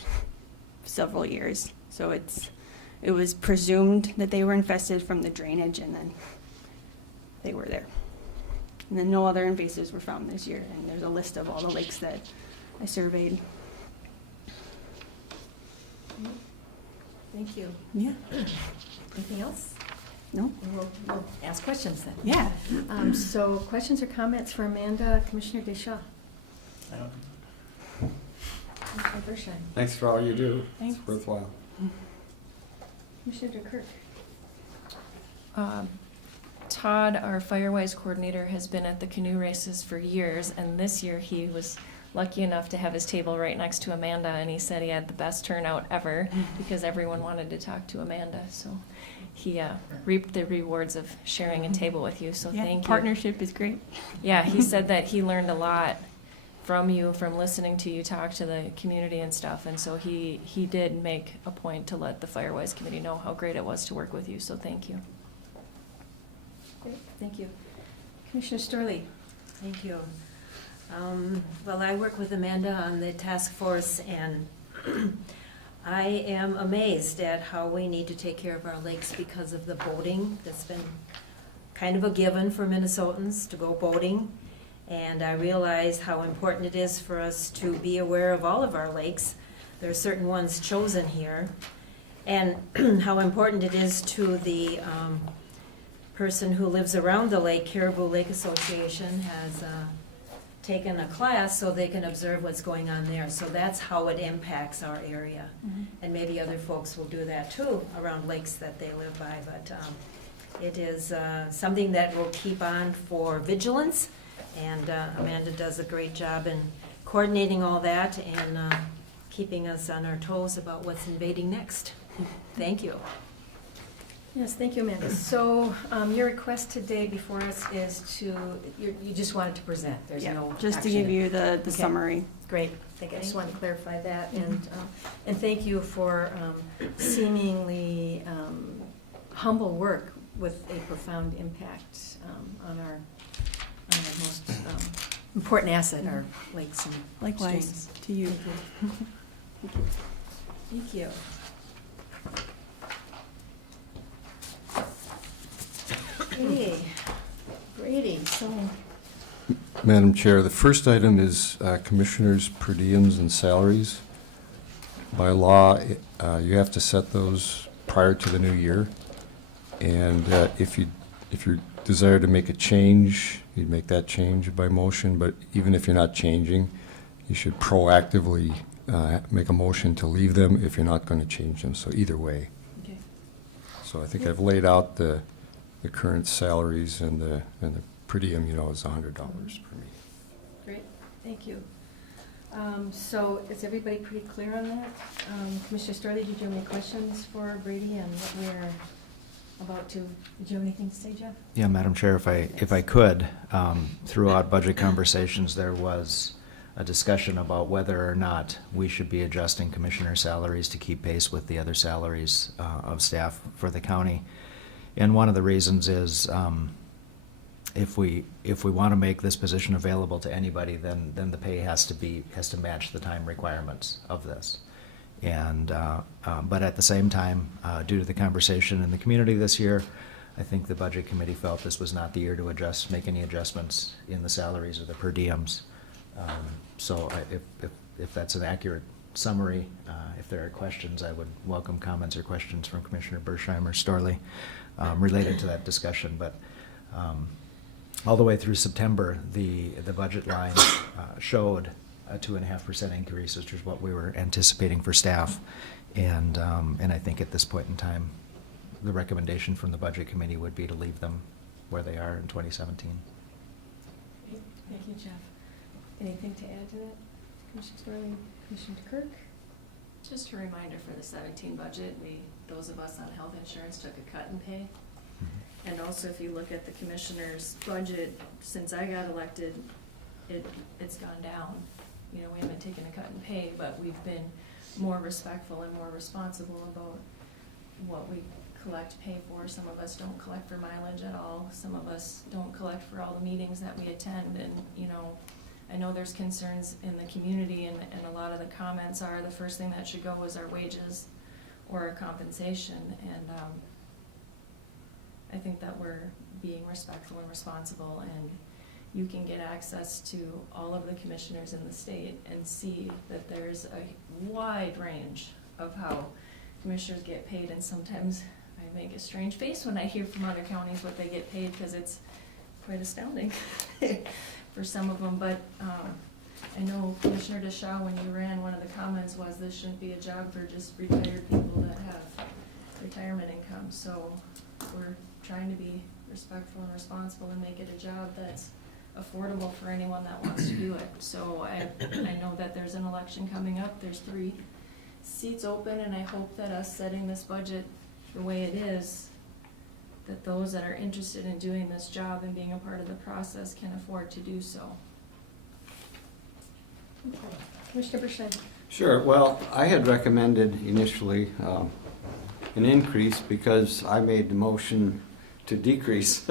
several years. So it was presumed that they were infested from the drainage, and then they were there. And then no other invasives were found this year, and there's a list of all the lakes that I surveyed. Thank you. Yeah. Anything else? No? We'll ask questions then. Yeah. So questions or comments for Amanda, Commissioner Deschamps? Commissioner Bershine? Thanks for all you do. Thanks. It's worthwhile. Commissioner DeKirk? Todd, our Firewise coordinator, has been at the canoe races for years, and this year he was lucky enough to have his table right next to Amanda, and he said he had the best turnout ever because everyone wanted to talk to Amanda. So he reaped the rewards of sharing a table with you, so Yeah, thank you. partnership is great. Yeah, he said that he learned a lot from you, from listening to you talk to the community and stuff, and so he did make a point to let the Firewise committee know how great it was to work with you, so thank you. Great, thank you. Commissioner Storley? Thank you. Well, I work with Amanda on the task force, and I am amazed at how we need to take care of our lakes because of the boating. That's been kind of a given for Minnesotans to go boating. And I realize how important it is for us to be aware of all of our lakes. There are certain ones chosen here. And how important it is to the person who lives around the lake. Caribou Lake Association has taken a class so they can observe what's going on there. So that's how it impacts our area. And maybe other folks will do that too around lakes that they live by. But it is something that will keep on for vigilance. And Amanda does a great job in coordinating all that and keeping us on our toes about what's invading next. Thank you. Yes, thank you, Amanda. So your request today before us is you just wanted to present. There's no Just to action. give you the Okay. summary. Great. I just wanted to clarify that. And thank you for seemingly humble work with a profound impact on our most important asset, our lakes and Likewise streams. to you. Thank you. Okay, Brady, so Madam Chair, the first item is commissioners' per diems and salaries. By law, you have to set those prior to the new year. And if you desire to make a change, you'd make that change by motion. But even if you're not changing, you should proactively make a motion to leave them if you're not going to change them, so either way. Okay. So I think I've laid out the current salaries and the per diem, is $100 per meeting. Great, thank you. So is everybody pretty clear on that? Commissioner Storley, did you have any questions for Brady and what we're about to, did you have anything to say, Jeff? Yeah, Madam Chair, if I could, throughout budget conversations, there was a discussion about whether or not we should be adjusting commissioner salaries to keep pace with the other salaries of staff for the county. And one of the reasons is if we want to make this position available to anybody, then the pay has to match the time requirements of this. And but at the same time, due to the conversation in the community this year, I think the budget committee felt this was not the year to make any adjustments in the salaries or the per diems. So if that's an accurate summary, if there are questions, I would welcome comments or questions from Commissioner Bersheimer or Storley related to that discussion. But all the way through September, the budget line showed a 2.5% increase, which is what we were anticipating for staff. And I think at this point in time, the recommendation from the budget committee would be to leave them where they are in 2017. Thank you, Jeff. Anything to add to that? Commissioner Storley, Commissioner Kirk? Just a reminder for the 17 budget, those of us on health insurance took a cut in pay. And also, if you look at the commissioner's budget, since I got elected, it's gone down. We haven't taken a cut in pay, but we've been more respectful and more responsible about what we collect pay for. Some of us don't collect for mileage at all. Some of us don't collect for all the meetings that we attend. And, I know there's concerns in the community, and a lot of the comments are the first thing that should go is our wages or our compensation. And I think that we're being respectful and responsible, and you can get access to all of the commissioners in the state and see that there's a wide range of how commissioners get paid. And sometimes I make a strange face when I hear from other counties what they get paid, because it's quite astounding for some of them. But I know Commissioner DeShaw, when you ran, one of the comments was this shouldn't be a job for just retired people that have retirement income. So we're trying to be respectful and responsible and make it a job that's affordable for anyone that wants to do it. So I know that there's an election coming up. There's 3 seats open, and I hope that us setting this budget the way it is, that those that are interested in doing this job and being a part of the process can afford to do so. Okay. Commissioner Bersheimer? Sure. Well, I had recommended initially an increase because I made the motion to decrease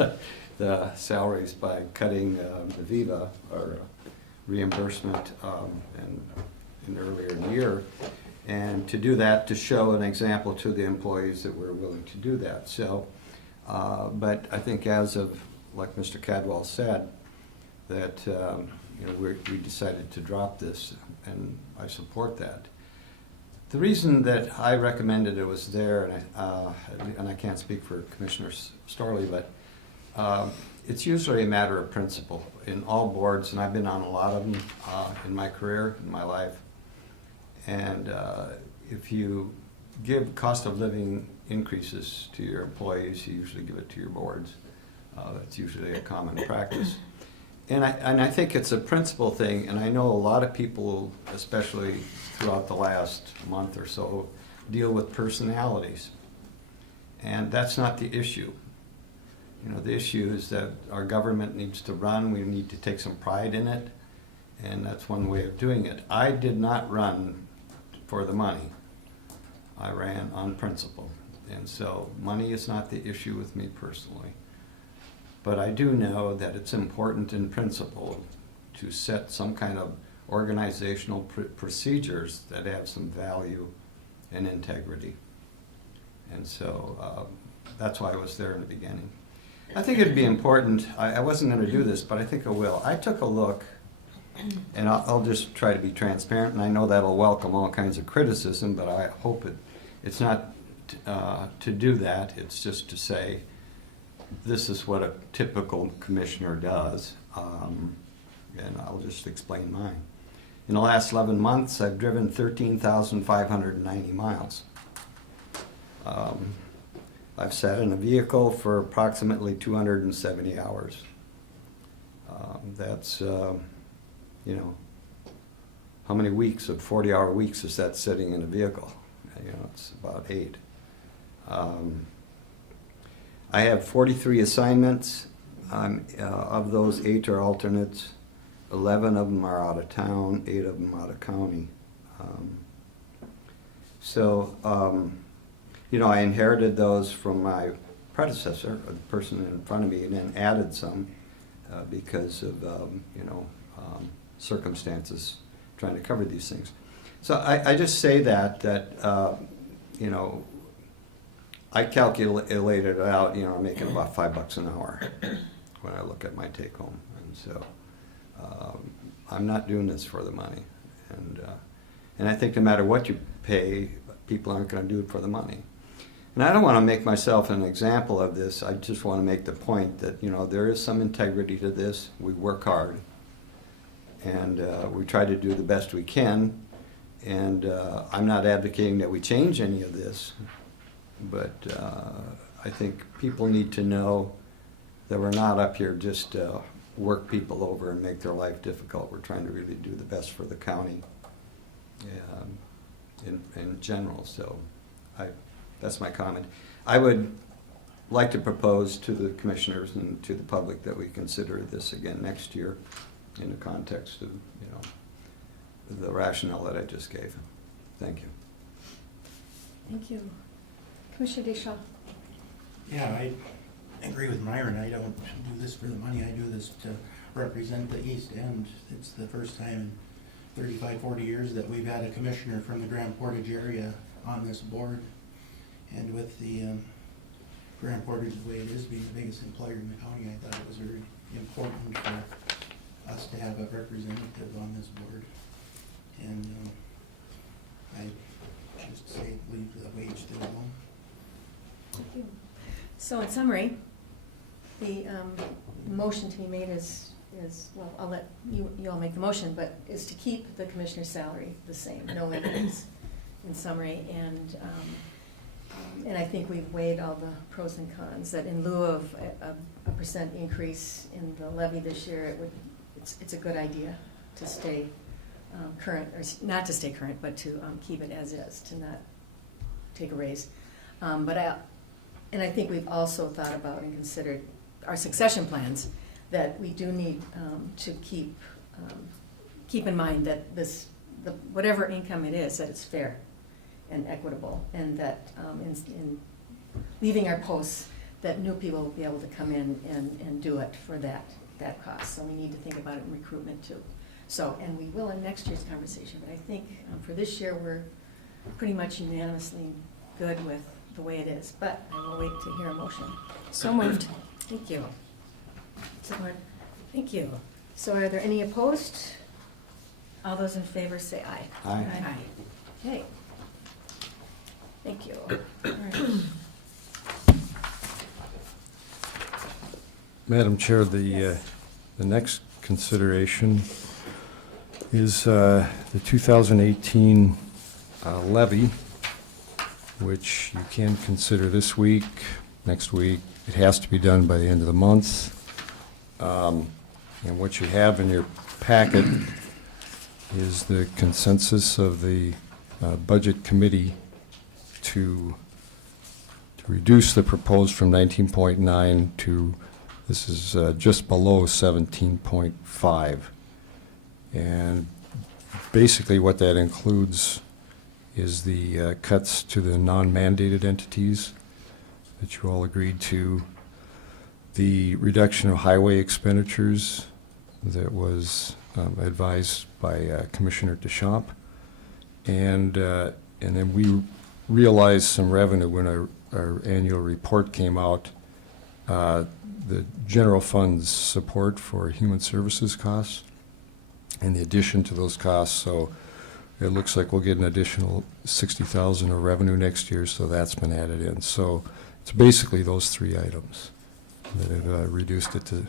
the salaries by cutting the VIVA, or reimbursement, in earlier in the year, and to do that to show an example to the employees that we're willing to do that. So, but I think as of, like Mr. Cadwell said, that we decided to drop this, and I support that. The reason that I recommended it was there, and I can't speak for Commissioner Storley, but it's usually a matter of principle in all boards, and I've been on a lot of them in my career, in my life. And if you give cost of living increases to your employees, you usually give it to your boards. That's usually a common practice. And I think it's a principle thing, and I know a lot of people, especially throughout the last month or so, deal with personalities. And that's not the issue. The issue is that our government needs to run, we need to take some pride in it, and that's one way of doing it. I did not run for the money. I ran on principle. And so money is not the issue with me personally. But I do know that it's important in principle to set some kind of organizational procedures that have some value and integrity. And so that's why I was there in the beginning. I think it'd be important, I wasn't going to do this, but I think I will. I took a look, and I'll just try to be transparent, and I know that'll welcome all kinds of criticism, but I hope it's not to do that. It's just to say, this is what a typical commissioner does, and I'll just explain mine. In the last 11 months, I've driven 13,590 miles. I've sat in a vehicle for approximately 270 hours. That's, you know, how many weeks of 40-hour weeks is that sitting in a vehicle? You know, it's about 8. I have 43 assignments. Of those, 8 are alternates. 11 of them are out of town, 8 of them out of county. You know, I inherited those from my predecessor, the person in front of me, and then added some because of, you know, circumstances trying to cover these things. So I just say that you know, I calculated it out, you know, I'm making about $5 an hour when I look at my take home. And so I'm not doing this for the money. And I think no matter what you pay, people aren't going to do it for the money. And I don't want to make myself an example of this. I just want to make the point that, you know, there is some integrity to this. We work hard. And we try to do the best we can. And I'm not advocating that we change any of this. But I think people need to know that we're not up here just to work people over and make their life difficult. We're trying to really do the best for the county in general. So that's my comment. I would like to propose to the commissioners and to the public that we consider this again next year in the context of, you know, the rationale that I just gave. Thank you. Thank you. Commissioner Deschamps. Yeah, I agree with Myron. I don't do this for the money. I do this to represent the East End. It's the first time in 35, 40 years that we've had a commissioner from the Grand Portage area on this board. And with the Grand Portage the way it is, being the biggest employer in the county, I thought it was very important for us to have a representative on this board. And I just say leave the wage thing alone. Thank you. So in summary, the motion to be made is, well, I'll let you all make the motion, but is to keep the commissioner's salary the same, no increase in summary. And I think we've weighed all the pros and cons, that in lieu of a % increase in the levy this year, it's a good idea to stay current, or not to stay current, but to keep it as is, to not take a raise. And I think we've also thought about and considered our succession plans, that we do need to keep in mind that whatever income it is, that it's fair and equitable, and that in leaving our posts, that new people will be able to come in and do it for that cost. So we need to think about it in recruitment too. So, and we will in next year's conversation, but I think for this year, we're pretty much unanimously good with the way it is, but I will wait to hear a motion. So moved. Thank you. Support. Thank you. So are there any opposed? All those in favor say aye. Aye. Aye. Okay. Thank you. All right. Madam Chair, the next consideration is the 2018 levy, which you can consider this week, next week. It has to be done by the end of the month. And what you have in your packet is the consensus of the Budget Committee to reduce the proposed from 19.9 to, this is just below 17.5. And basically what that includes is the cuts to the non-mandated entities that you all agreed to, the reduction of highway expenditures that was advised by Commissioner Deschamps, and then we realized some revenue when our annual report came out. The general fund's support for human services costs and the addition to those costs, so it looks like we'll get an additional $60,000 of revenue next year, so that's been added in. So it's basically those three items that have reduced it to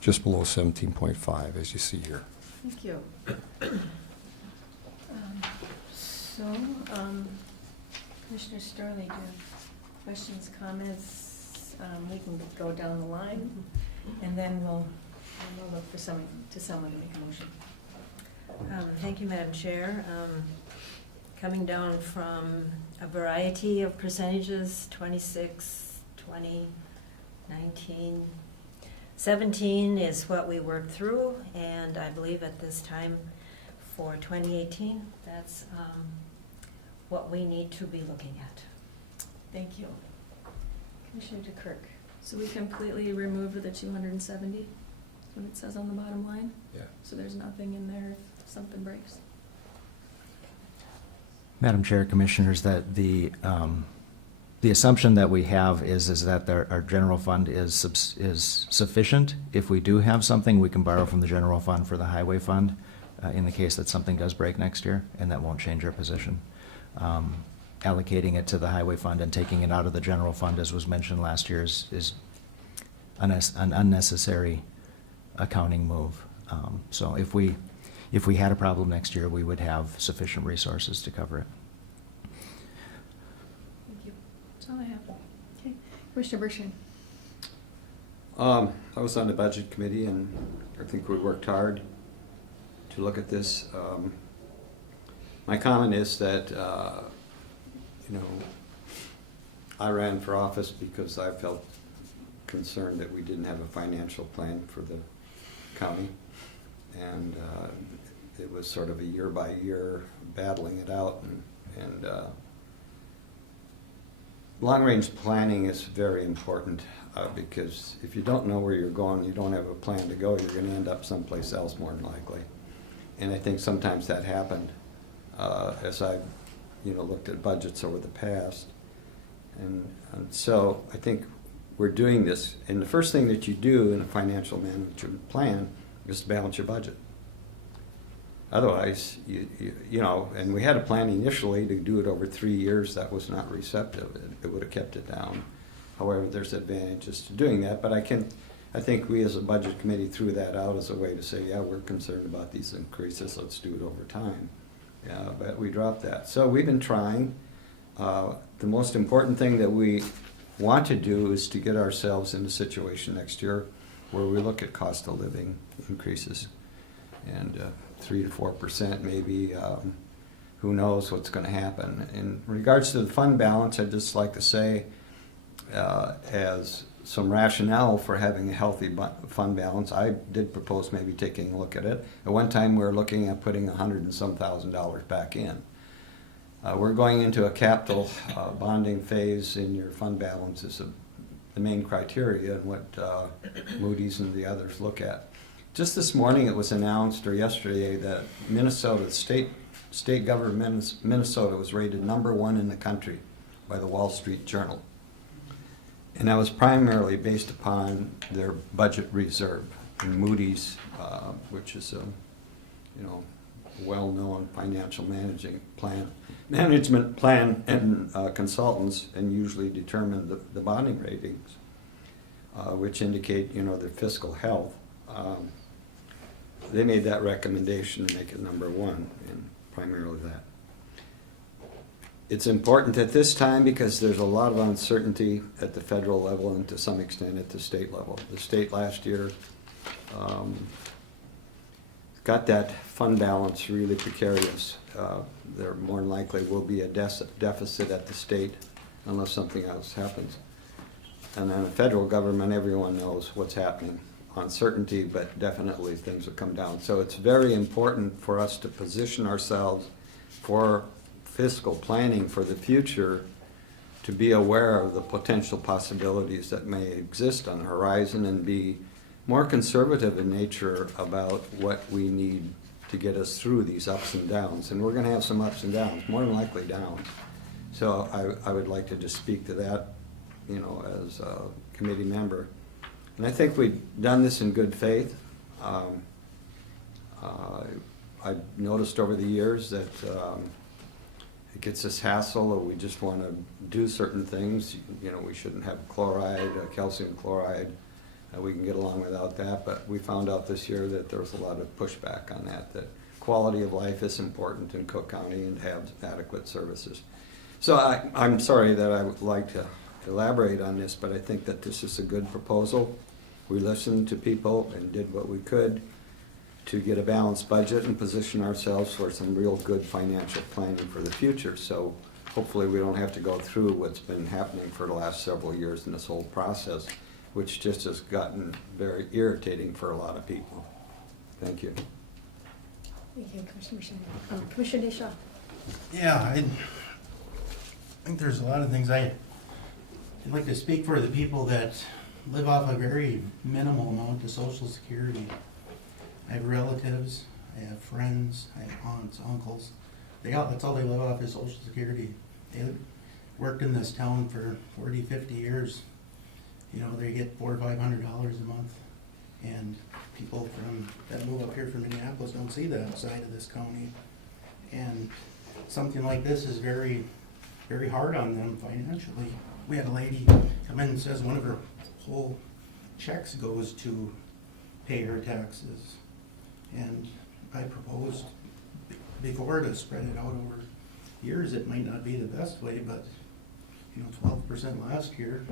just below 17.5, as you see here. Thank you. So, Commissioner Starley, do you have questions, comments? We can go down the line, and then we'll look for someone to make a motion. Thank you, Madam Chair. Coming down from a variety of percentages, 26, 20, 19, 17 is what we worked through, and I believe at this time for 2018, that's what we need to be looking at. Thank you. Commissioner DeKirk. So we completely removed the 270, is what it says on the bottom line? Yeah. So there's nothing in there if something breaks? Madam Chair, Commissioners, that the assumption that we have is that our general fund is sufficient. If we do have something, we can borrow from the general fund for the highway fund in the case that something does break next year, and that won't change our position. Allocating it to the highway fund and taking it out of the general fund, as was mentioned last year, is an unnecessary accounting move. So if we had a problem next year, we would have sufficient resources to cover it. Thank you. That's all I have. Okay. Commissioner Bershon. I was on the budget committee, and I think we worked hard to look at this. My comment is that, I ran for office because I felt concerned that we didn't have a financial plan for the county, and it was sort of a year by year battling it out, and long-range planning is very important because if you don't know where you're going, you don't have a plan to go, you're going to end up someplace else more than likely. And I think sometimes that happened as I looked at budgets over the past. And so I think we're doing this, and the first thing that you do in a financial management plan is to balance your budget. Otherwise, and we had a plan initially to do it over 3 years. That was not receptive. It would have kept it down. However, there's advantages to doing that, but I think we as a budget committee threw that out as a way to say, yeah, we're concerned about these increases, let's do it over time. Yeah, but we dropped that. So we've been trying. The most important thing that we want to do is to get ourselves in a situation next year where we look at cost of living increases, and 3 to 4% maybe. Who knows what's going to happen. In regards to the fund balance, I'd just like to say, as some rationale for having a healthy fund balance, I did propose maybe taking a look at it. At one time, we were looking at putting $100,000 and some back in. We're going into a capital bonding phase, and your fund balance is the main criteria and what Moody's and the others look at. Just this morning, it was announced, or yesterday, that Minnesota, state government of Minnesota was rated #1 in the country by the Wall Street Journal. And that was primarily based upon their budget reserve. And Moody's, which is a well-known financial management plan and consultants, and usually determine the bonding ratings, which indicate their fiscal health. They made that recommendation to make it #1, and primarily that. It's important at this time because there's a lot of uncertainty at the federal level and to some extent at the state level. The state last year got that fund balance really precarious. There more than likely will be a deficit at the state unless something else happens. And then the federal government, everyone knows what's happening. Uncertainty, but definitely things will come down. So it's very important for us to position ourselves for fiscal planning for the future, to be aware of the potential possibilities that may exist on the horizon and be more conservative in nature about what we need to get us through these ups and downs. And we're going to have some ups and downs, more than likely downs. So I would like to just speak to that, as a committee member. And I think we've done this in good faith. I've noticed over the years that it gets this hassle, or we just want to do certain things. We shouldn't have chloride, calcium chloride. We can get along without that, but we found out this year that there was a lot of pushback on that quality of life is important in Cook County and have adequate services. So I'm sorry that I would like to elaborate on this, but I think that this is a good proposal. We listened to people and did what we could to get a balanced budget and position ourselves for some real good financial planning for the future. So hopefully we don't have to go through what's been happening for the last several years in this whole process, which just has gotten very irritating for a lot of people. Thank you. Thank you, Commissioner. Commissioner Deshaw. Yeah, I think there's a lot of things I'd like to speak for the people that live off a very minimal amount of Social Security. I have relatives, I have friends, I have aunts, uncles. That's all they live off is Social Security. They worked in this town for 40, 50 years. You know, they get $400 or $500 a month. And people that move up here from Minneapolis don't see that side of this county. And something like this is very, very hard on them financially. We had a lady come in and says one of her whole checks goes to pay her taxes. And I proposed before to spread it out over years. It might not be the best way, but 12% last year,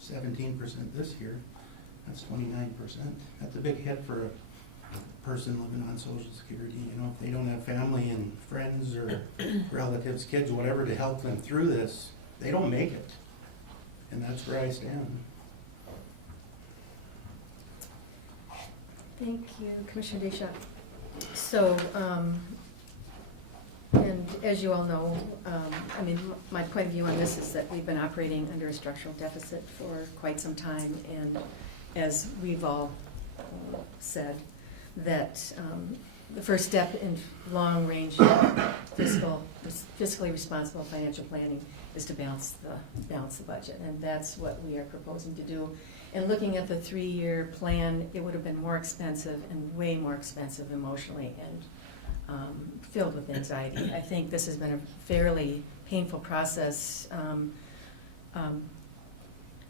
17% this year, that's 29%. That's a big hit for a person living on Social Security. If they don't have family and friends or relatives, kids, whatever, to help them through this, they don't make it. And that's where I stand. Thank you, Commissioner Deshaw. So, and as you all know, my point of view on this is that we've been operating under a structural deficit for quite some time, and as we've all said, that the first step in long-range fiscally responsible financial planning is to balance the budget, and that's what we are proposing to do. And looking at the 3-year plan, it would have been more expensive and way more expensive emotionally and filled with anxiety. I think this has been a fairly painful process,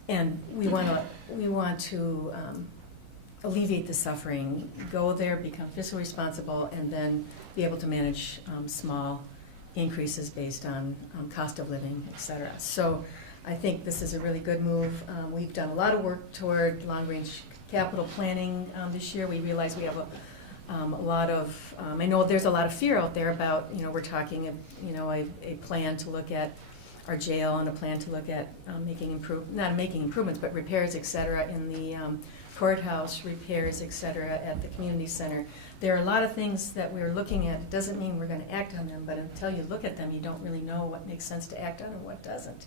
and we want to alleviate the suffering, go there, become fiscally responsible, and then be able to manage small increases based on cost of living, et cetera. So I think this is a really good move. We've done a lot of work toward long-range capital planning this year. We realize we have a lot of, I know there's a lot of fear out there about, we're talking, a plan to look at our jail and a plan to look at not making improvements, but repairs, et cetera, in the courthouse, repairs, et cetera, at the community center. There are a lot of things that we're looking at. It doesn't mean we're going to act on them, but until you look at them, you don't really know what makes sense to act on and what doesn't.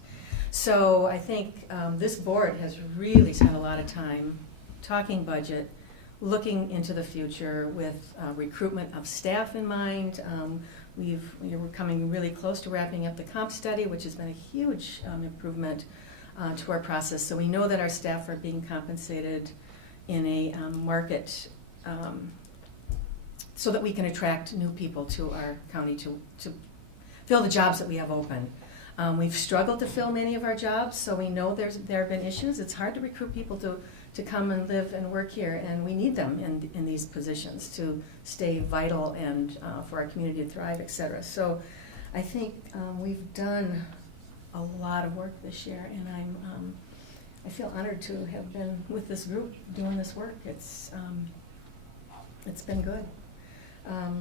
So I think this board has really spent a lot of time talking budget, looking into the future with recruitment of staff in mind. We're coming really close to wrapping up the comp study, which has been a huge improvement to our process. So we know that our staff are being compensated in a market so that we can attract new people to our county to fill the jobs that we have open. We've struggled to fill many of our jobs, so we know there have been issues. It's hard to recruit people to come and live and work here, and we need them in these positions to stay vital and for our community to thrive, et cetera. So I think we've done a lot of work this year, and I feel honored to have been with this group doing this work. It's been good.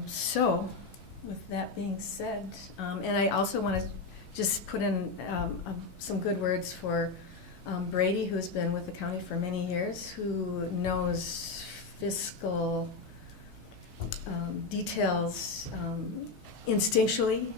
So with that being said, and I also want to just put in some good words for Brady, who's been with the county for many years, who knows fiscal details instinctually.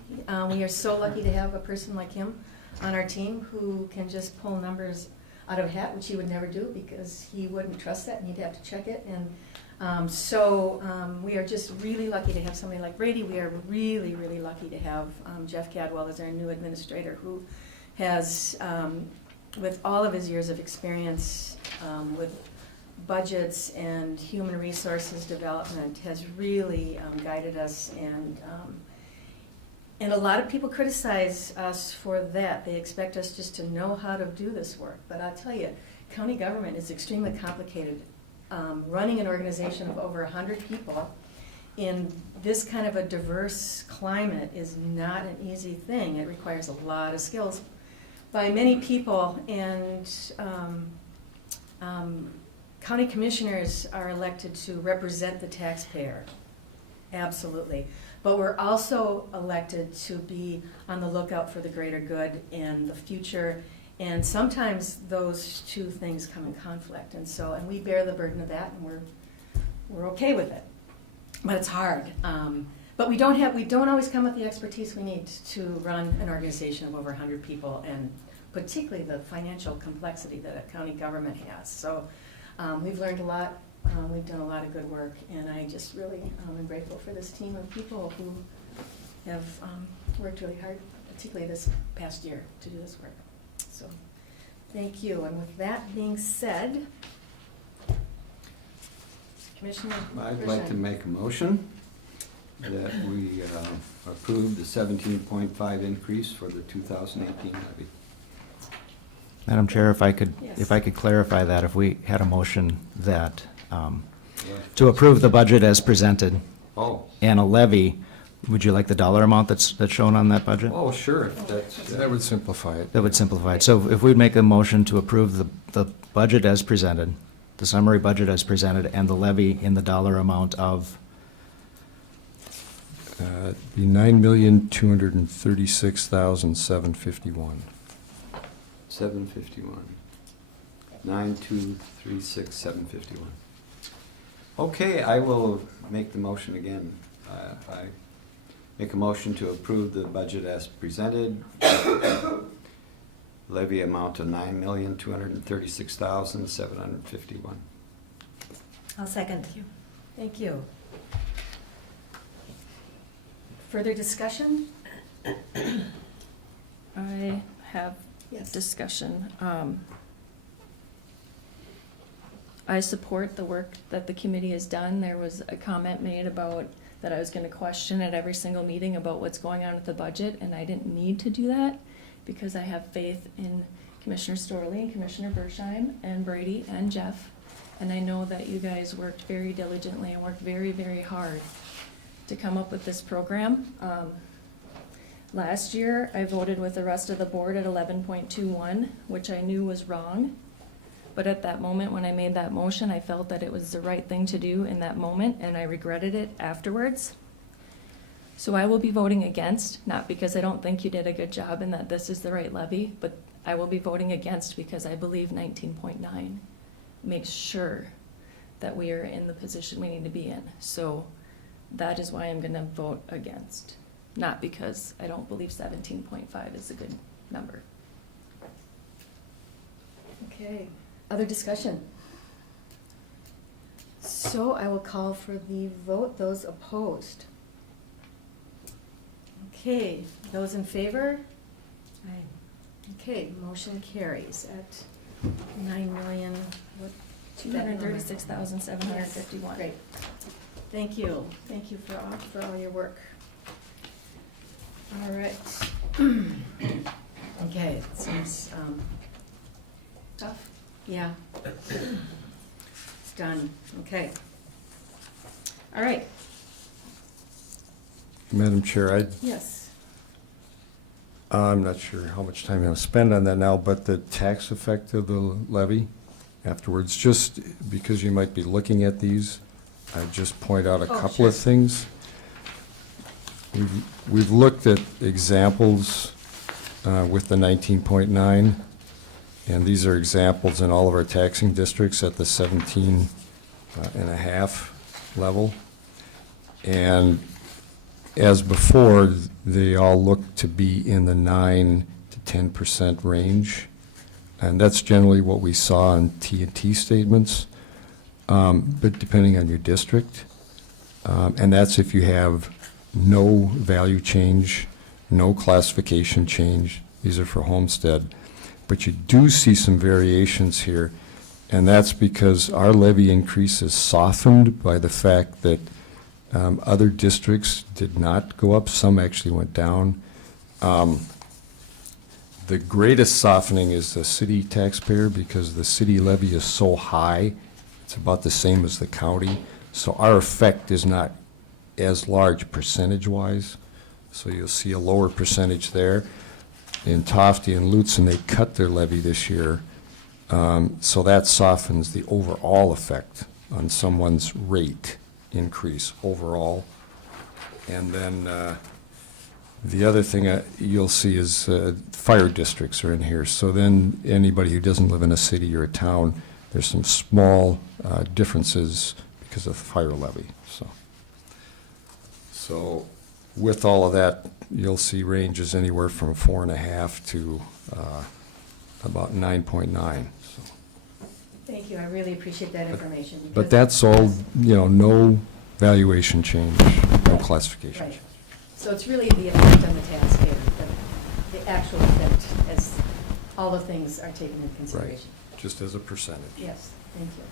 We are so lucky to have a person like him on our team who can just pull numbers out of a hat, which he would never do because he wouldn't trust that and he'd have to check it. And so we are just really lucky to have somebody like Brady. We are really, really lucky to have Jeff Cadwell as our new administrator, who has, with all of his years of experience with budgets and human resources development, has really guided us. And a lot of people criticize us for that. They expect us just to know how to do this work. But I'll tell you, county government is extremely complicated. Running an organization of over 100 people in this kind of a diverse climate is not an easy thing. It requires a lot of skills by many people, and county commissioners are elected to represent the taxpayer, absolutely. But we're also elected to be on the lookout for the greater good and the future, and sometimes those two things come in conflict, and we bear the burden of that, and we're okay with it. But it's hard. But we don't always come with the expertise we need to run an organization of over 100 people, and particularly the financial complexity that a county government has. So we've learned a lot. We've done a lot of good work, and I just really am grateful for this team of people who have worked really hard, particularly this past year, to do this work. So thank you. And with that being said, Commissioner I'd like to make a motion that we approve the 17.5 increase for the 2018 levy. Madam Chair, if I could, Yes. if I could clarify that, if we had a motion that, to approve the budget as presented Oh, and a levy, would you like the dollar amount that's shown on that budget? oh, sure, if that's, That would simplify it. That would simplify it. So if we'd make a motion to approve the budget as presented, the summary budget as presented, and the levy in the dollar amount of, Be $9,236,751. 751. 9,236, 751. Okay, I will make the motion again. I make a motion to approve the budget as presented. Levy amount of $9,236,751. I'll second. thank you. Further discussion? I have Yes. discussion. I support the work that the committee has done. There was a comment made about that I was going to question at every single meeting about what's going on with the budget, and I didn't need to do that because I have faith in Commissioner Storley and Commissioner Bershheim and Brady and Jeff, and I know that you guys worked very diligently and worked very, very hard to come up with this program. Last year, I voted with the rest of the board at 11.21, which I knew was wrong. But at that moment, when I made that motion, I felt that it was the right thing to do in that moment, and I regretted it afterwards. So I will be voting against, not because I don't think you did a good job and that this is the right levy, but I will be voting against because I believe 19.9 makes sure that we are in the position we need to be in. So that is why I'm going to vote against, not because I don't believe 17.5 is a good number. Okay, other discussion? So I will call for the vote. Those opposed? Okay, those in favor? Aye. Okay, motion carries at 9,000,000, what? 236,751. Great. Thank you. Thank you for all your work. All right. Okay, it seems tough. Yeah. It's done. Okay. All right. Madam Chair, Yes. I'm not sure how much time I'm going to spend on that now, but the tax effect of the levy afterwards, just because you might be looking at these, I just point out a couple of things. We've looked at examples with the 19.9, and these are examples in all of our taxing districts at the 17.5 level. And as before, they all look to be in the 9 to 10% range. And that's generally what we saw in T&T statements, but depending on your district. And that's if you have no value change, no classification change. These are for homestead. But you do see some variations here, and that's because our levy increase is softened by the fact that other districts did not go up. Some actually went down. The greatest softening is the city taxpayer because the city levy is so high. It's about the same as the county. So our effect is not as large percentage-wise, so you'll see a lower percentage there. In Tofty and Lutzen, they cut their levy this year, so that softens the overall effect on someone's rate increase overall. And then the other thing you'll see is fire districts are in here. So then anybody who doesn't live in a city or a town, there's some small differences because of the fire levy. So with all of that, you'll see ranges anywhere from 4.5 to about 9.9. Thank you, I really appreciate that information. But because- that's all, no valuation change, no classification Right. change. So it's really the effect on the taxpayer, the actual effect, as all the things are taken into consideration. Just as a percentage. Yes, thank you.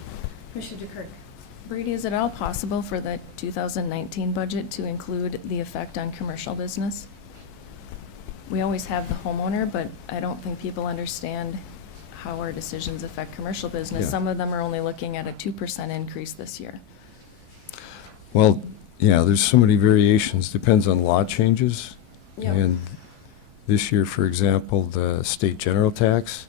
Commissioner DeKirk. Brady, is it all possible for the 2019 budget to include the effect on commercial business? We always have the homeowner, but I don't think people understand how our decisions affect commercial business. Yeah. Some of them are only looking at a 2% increase this year. Well, yeah, there's so many variations, depends on law changes. Yep. And this year, for example, the state general tax,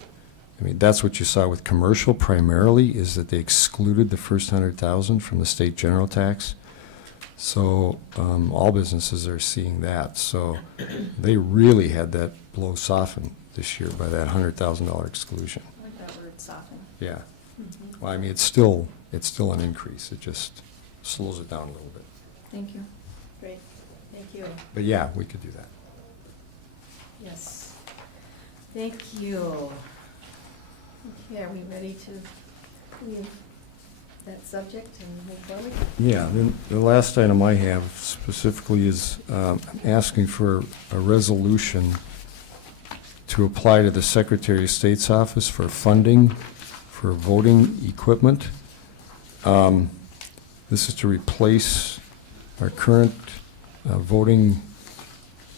that's what you saw with commercial primarily, is that they excluded the first 100,000 from the state general tax. So all businesses are seeing that. So they really had that blow softened this year by that $100,000 exclusion. I like that word, soften. Yeah. Mhm. Well, it's still an increase. It just slows it down a little bit. Thank you. Great, thank you. But yeah, we could do that. Yes. Thank you. Okay, are we ready to leave that subject and move forward? Yeah, then the last item I have specifically is asking for a resolution to apply to the Secretary of State's office for funding for voting equipment. This is to replace our current voting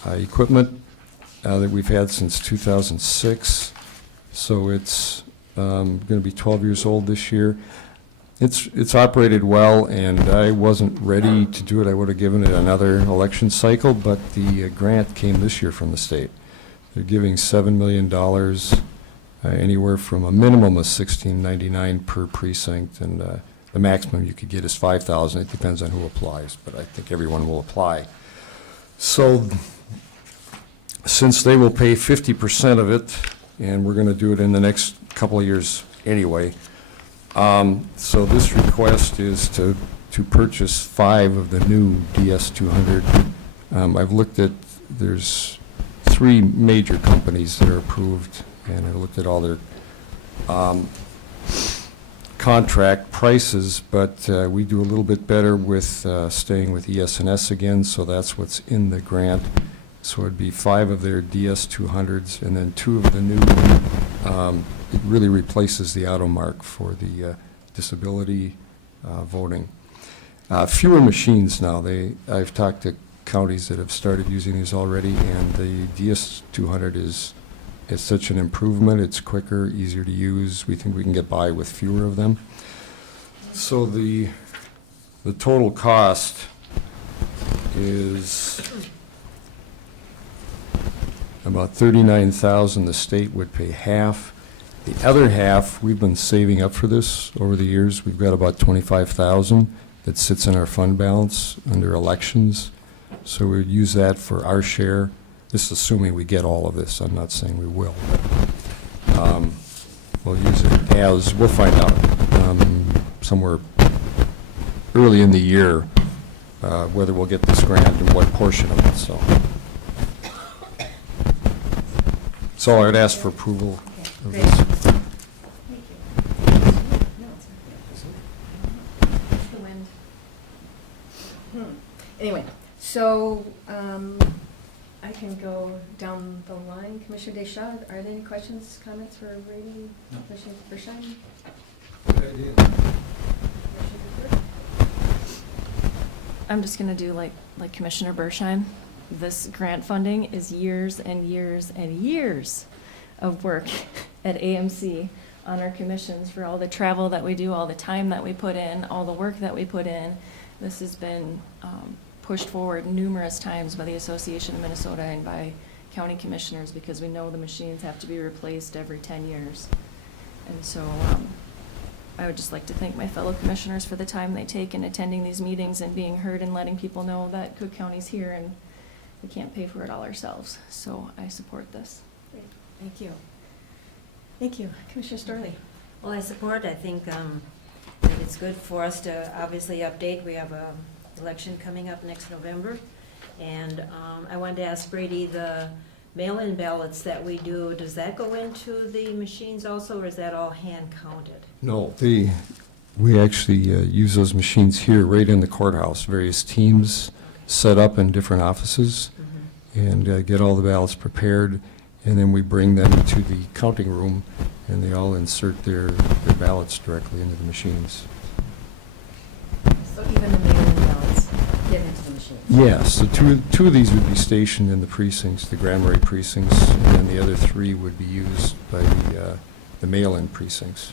equipment that we've had since 2006. So it's going to be 12 years old this year. It's operated well, and I wasn't ready to do it. I would have given it another election cycle, but the grant came this year from the state. They're giving $7 million, anywhere from a minimum of $16.99 per precinct, and the maximum you could get is $5,000. It depends on who applies, but I think everyone will apply. So since they will pay 50% of it, and we're going to do it in the next couple of years anyway, so this request is to purchase 5 of the new DS200. I've looked at, there's 3 major companies that are approved, and I looked at all their contract prices, but we do a little bit better with staying with ES&S again, so that's what's in the grant. So it'd be 5 of their DS200s and then 2 of the new, it really replaces the auto mark for the disability voting. Fewer machines now. I've talked to counties that have started using these already, and the DS200 is such an improvement. It's quicker, easier to use. We think we can get by with fewer of them. So the total cost is about $39,000. The state would pay half. The other half, we've been saving up for this over the years. We've got about $25,000 that sits in our fund balance under elections. So we'd use that for our share. This is assuming we get all of this. I'm not saying we will, but we'll use it as, we'll find out somewhere early in the year whether we'll get this grant and what portion of it, so I would ask for approval of Great. this. Thank you. No, it's not the wind. Anyway, so I can go down the line. Commissioner Deschamps, are there any questions, comments for Brady? No. Commissioner Bershine? Good idea. I'm just gonna do like Commissioner Bershine. This grant funding is years and years and years of work at AMC on our commissions for all the travel that we do, all the time that we put in, all the work that we put in. This has been pushed forward numerous times by the Association of Minnesota and by county commissioners, because we know the machines have to be replaced every 10 years. And so I would just like to thank my fellow commissioners for the time they take in attending these meetings and being heard and letting people know that Cook County's here and we can't pay for it all ourselves. So I support this. Great. Thank you. Thank you. Commissioner Storley. Well, I support. I think it's good for us to obviously update. We have a election coming up next November. And I wanted to ask Brady, the mail-in ballots that we do, does that go into the machines also, or is that all hand counted? No, we actually use those machines here right in the courthouse. Various teams set up in different offices and get all the ballots prepared, and then we bring them to the counting room, and they all insert their ballots directly into the machines. So even the mail-in ballots get into the machine? Yes, so two of these would be stationed in the precincts, the Grand Marais precincts, and then the other 3 would be used by the mail-in precincts.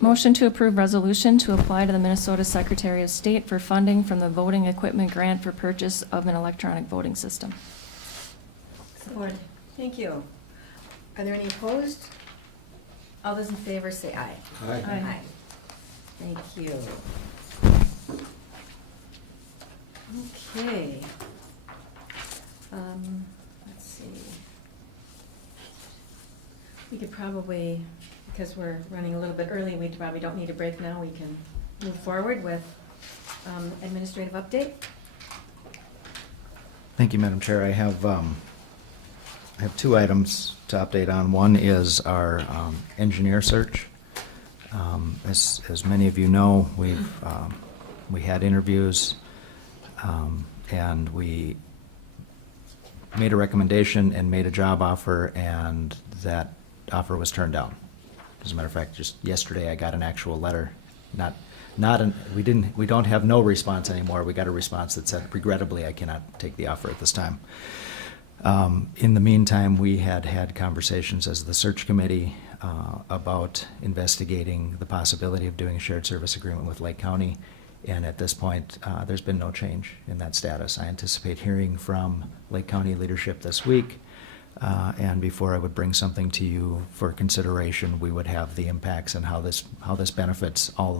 Motion to approve resolution to apply to the Minnesota Secretary of State for funding from the voting equipment grant for purchase of an electronic voting system. Support. Thank you. Are there any opposed? All those in favor say aye. Aye. Aye. Thank you. Okay. Let's see. We could probably, because we're running a little bit early, we probably don't need a break now. We can move forward with administrative update. Thank you, Madam Chair. I have 2 items to update on. One is our engineer search. As many of you know, we had interviews, and we made a recommendation and made a job offer, and that offer was turned down. As a matter of fact, just yesterday I got an actual letter. We don't have no response anymore. We got a response that said, regrettably, I cannot take the offer at this time. In the meantime, we had conversations as the search committee about investigating the possibility of doing a shared service agreement with Lake County. And at this point, there's been no change in that status. I anticipate hearing from Lake County leadership this week. And before I would bring something to you for consideration, we would have the impacts and how this benefits all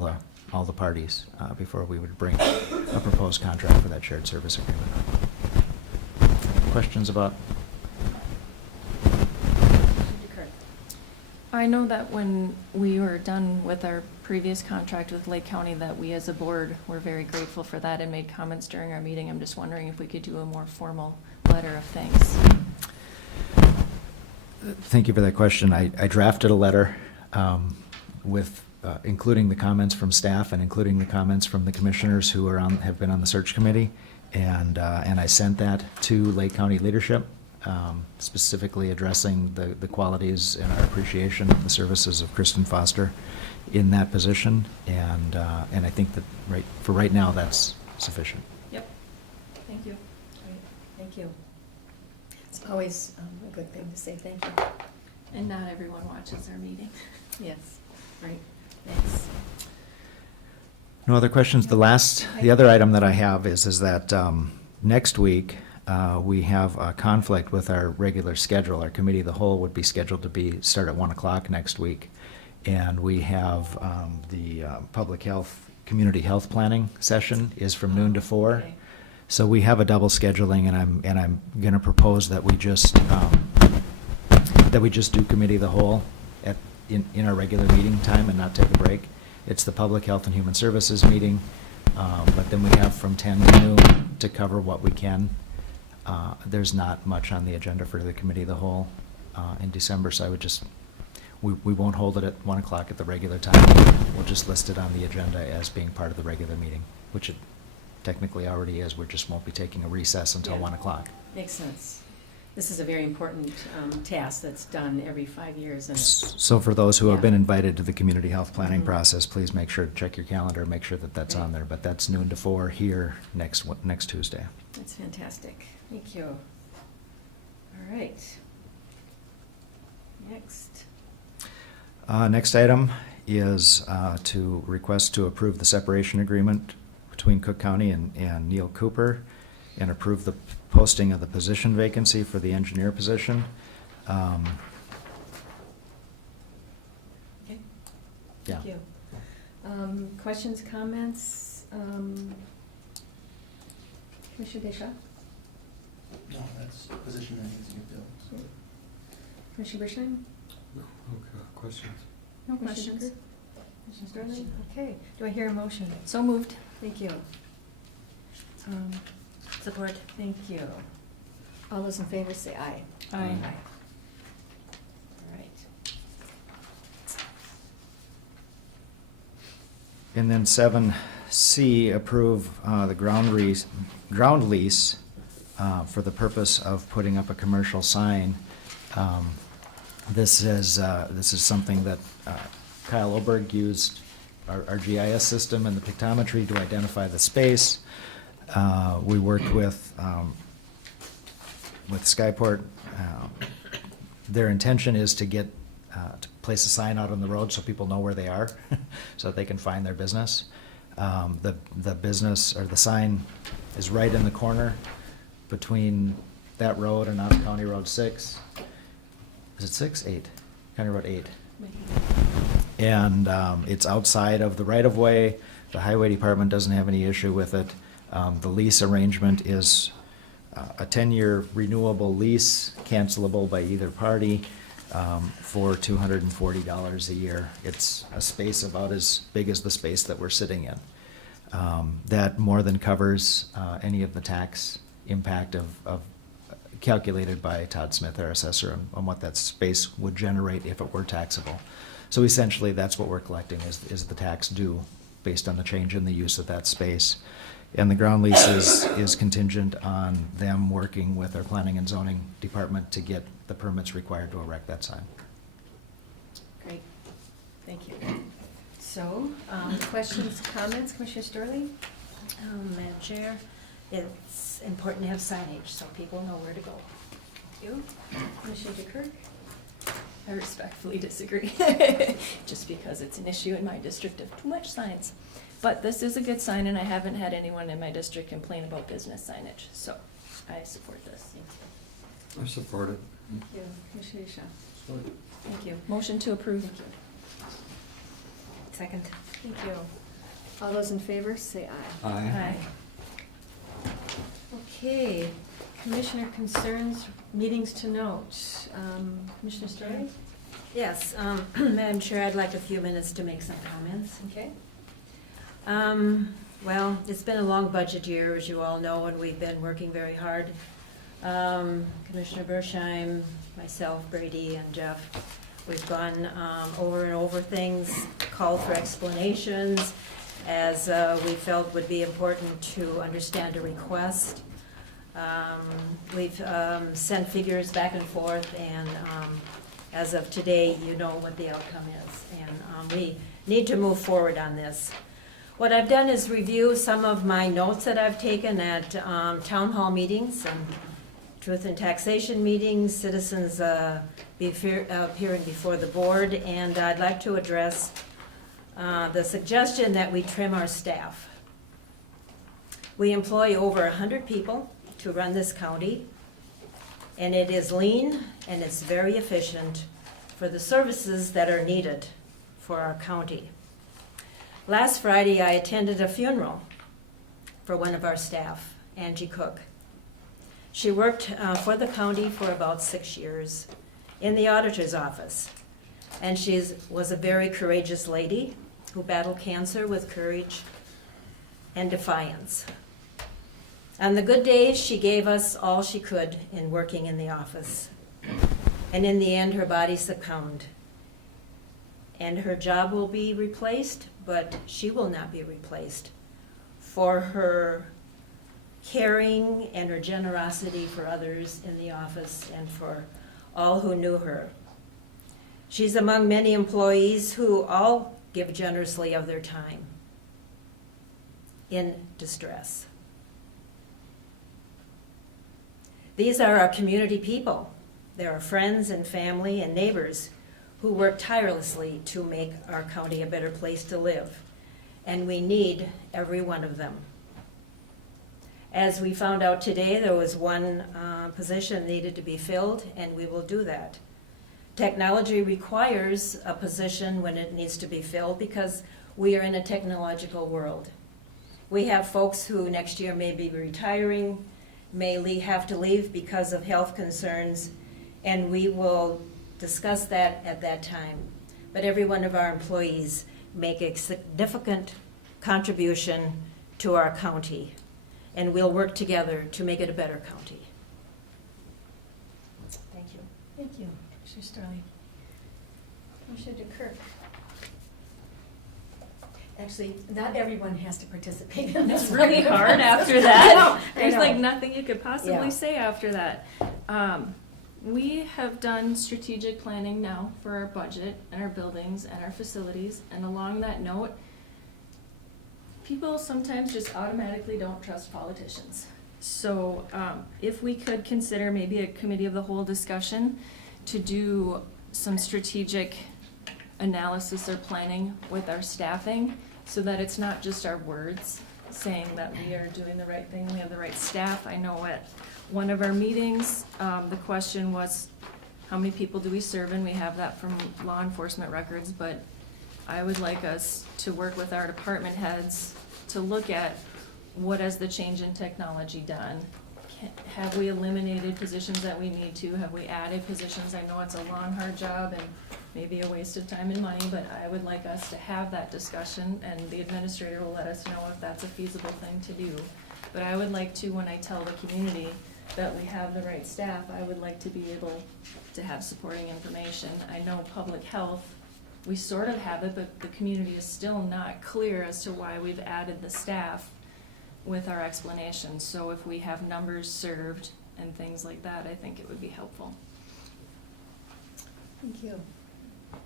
the parties before we would bring a proposed contract for that shared service agreement. Questions about? I know that when we were done with our previous contract with Lake County, that we as a board were very grateful for that and made comments during our meeting. I'm just wondering if we could do a more formal letter of thanks. Thank you for that question. I drafted a letter with including the comments from staff and including the comments from the commissioners who have been on the search committee, and I sent that to Lake County leadership, specifically addressing the qualities and our appreciation of the services of Kristen Foster in that position, and I think that for right now that's sufficient. Yep. Thank you. Great. Thank you. It's always a good thing to say thank you. And not everyone watches our meeting. Yes. Right. Thanks. No other questions? The other item that I have is that next week we have a conflict with our regular schedule. Our committee of the whole would be scheduled to start at 1 o'clock next week, and we have the public health, community health planning session is from noon to 4. Okay. So we have a double scheduling, and I'm going to propose that we just do committee of the whole in our regular meeting time and not take a break. It's the Public Health and Human Services meeting, but then we have from 10 to noon to cover what we can. There's not much on the agenda for the Committee of the Whole in December, so I would we won't hold it at 1 o'clock at the regular time. We'll just list it on the agenda as being part of the regular meeting, which it technically already is. We just won't be taking a recess until 1 o'clock. Makes sense. This is a very important task that's done every 5 years. And So for those who have Yeah. been invited to the community health planning Mhm. process, please make sure to check your calendar, make sure that that's on there. But that's noon to 4 here next Tuesday. That's fantastic. Thank you. All right. Next. Next item is to request to approve the separation agreement between Cook County and Neil Cooper, and approve the posting of the position vacancy for the engineer position. Okay. Yeah. Thank you. Questions, comments? Commissioner Deschamps? No, that's a position that needs to be filled, so. Commissioner Bershheim? Questions? No questions. Commissioner Sterling? Okay. Do I hear a motion? So moved. Thank you. Support. Thank you. All those in favor say aye. Aye. All right. And then 7C, approve the ground lease for the purpose of putting up a commercial sign. This is something that Kyle Oberg used our GIS system and the Pictometry to identify the space. We worked with Skyport. Their intention is to get to place a sign out on the road so people know where they are, so that they can find their business. The business, or the sign, is right in the corner between that road and Otter County Road 6. Is it 6? 8? County Road 8. And it's outside of the right-of-way. The highway department doesn't have any issue with it. The lease arrangement is a 10-year renewable lease, cancelable by either party, for $240 a year. It's a space about as big as the space that we're sitting in. That more than covers any of the tax impact of calculated by Todd Smith, our assessor, on what that space would generate if it were taxable. So essentially, that's what we're collecting, is the tax due based on the change in the use of that space. And the ground lease is contingent on them working with our planning and zoning department to get the permits required to erect that sign. Great. Thank you. So, questions, comments, Commissioner Sterling? Madam Chair, it's important to have signage so people know where to go. Thank you. Commissioner DeKirk? I respectfully disagree, just because it's an issue in my district of too much signs. But this is a good sign, and I haven't had anyone in my district complain about business signage, so I support this. Thank you. I support it. Thank you. Commissioner Deschamps? Thank you. Motion to approve. Thank you. Second. Thank you. All those in favor, say aye. Aye. Okay, Commissioner concerns, meetings to note. Commissioner Sterling? Yes, Madam Chair, I'd like a few minutes to make some comments. Okay. Well, it's been a long budget year, as you all know, and we've been working very hard. Commissioner Bershheim, myself, Brady, and Jeff, we've gone over and over things, called for explanations, as we felt would be important to understand a request. We've sent figures back and forth, and as of today, you know what the outcome is, and we need to move forward on this. What I've done is review some of my notes that I've taken at town hall meetings and truth and taxation meetings, citizens appearing before the board, and I'd like to address the suggestion that we trim our staff. We employ over 100 people to run this county, and it is lean and it's very efficient for the services that are needed for our county. Last Friday, I attended a funeral for one of our staff, Angie Cook. She worked for the county for about 6 years in the auditor's office, and she was a very courageous lady who battled cancer with courage and defiance. On the good days, she gave us all she could in working in the office, and in the end, her body succumbed. And her job will be replaced, but she will not be replaced for her caring and her generosity for others in the office and for all who knew her. She's among many employees who all give generously of their time in distress. These are our community people. They're our friends and family and neighbors who work tirelessly to make our county a better place to live. and we need every one of them. As we found out today, there was one position needed to be filled, and we will do that. Technology requires a position when it needs to be filled because we are in a technological world. We have folks who next year may be retiring, may have to leave because of health concerns, and we will discuss that at that time. But every one of our employees make a significant contribution to our county, and we'll work together to make it a better county. Thank you. Thank you, Commissioner Starling. Commissioner DeKirk. Actually, not everyone has to participate in this. It's really hard after I that. know. There's like nothing you could possibly Yeah. say after that. We have done strategic planning now for our budget and our buildings and our facilities, and along that note, people sometimes just automatically don't trust politicians. So if we could consider maybe a committee of the whole discussion to do some strategic analysis or planning with our staffing, so that it's not just our words saying that we are doing the right thing, we have the right staff. I know at one of our meetings, the question was, how many people do we serve? And we have that from law enforcement records, but I would like us to work with our department heads to look at what has the change in technology done? Have we eliminated positions that we need to? Have we added positions? I know it's a long, hard job and maybe a waste of time and money, but I would like us to have that discussion, and the administrator will let us know if that's a feasible thing to do. But I would like to, when I tell the community that we have the right staff, I would like to be able to have supporting information. I know public health, we sort of have it, but the community is still not clear as to why we've added the staff with our explanations. So if we have numbers served and things like that, I think it would be helpful. Thank you.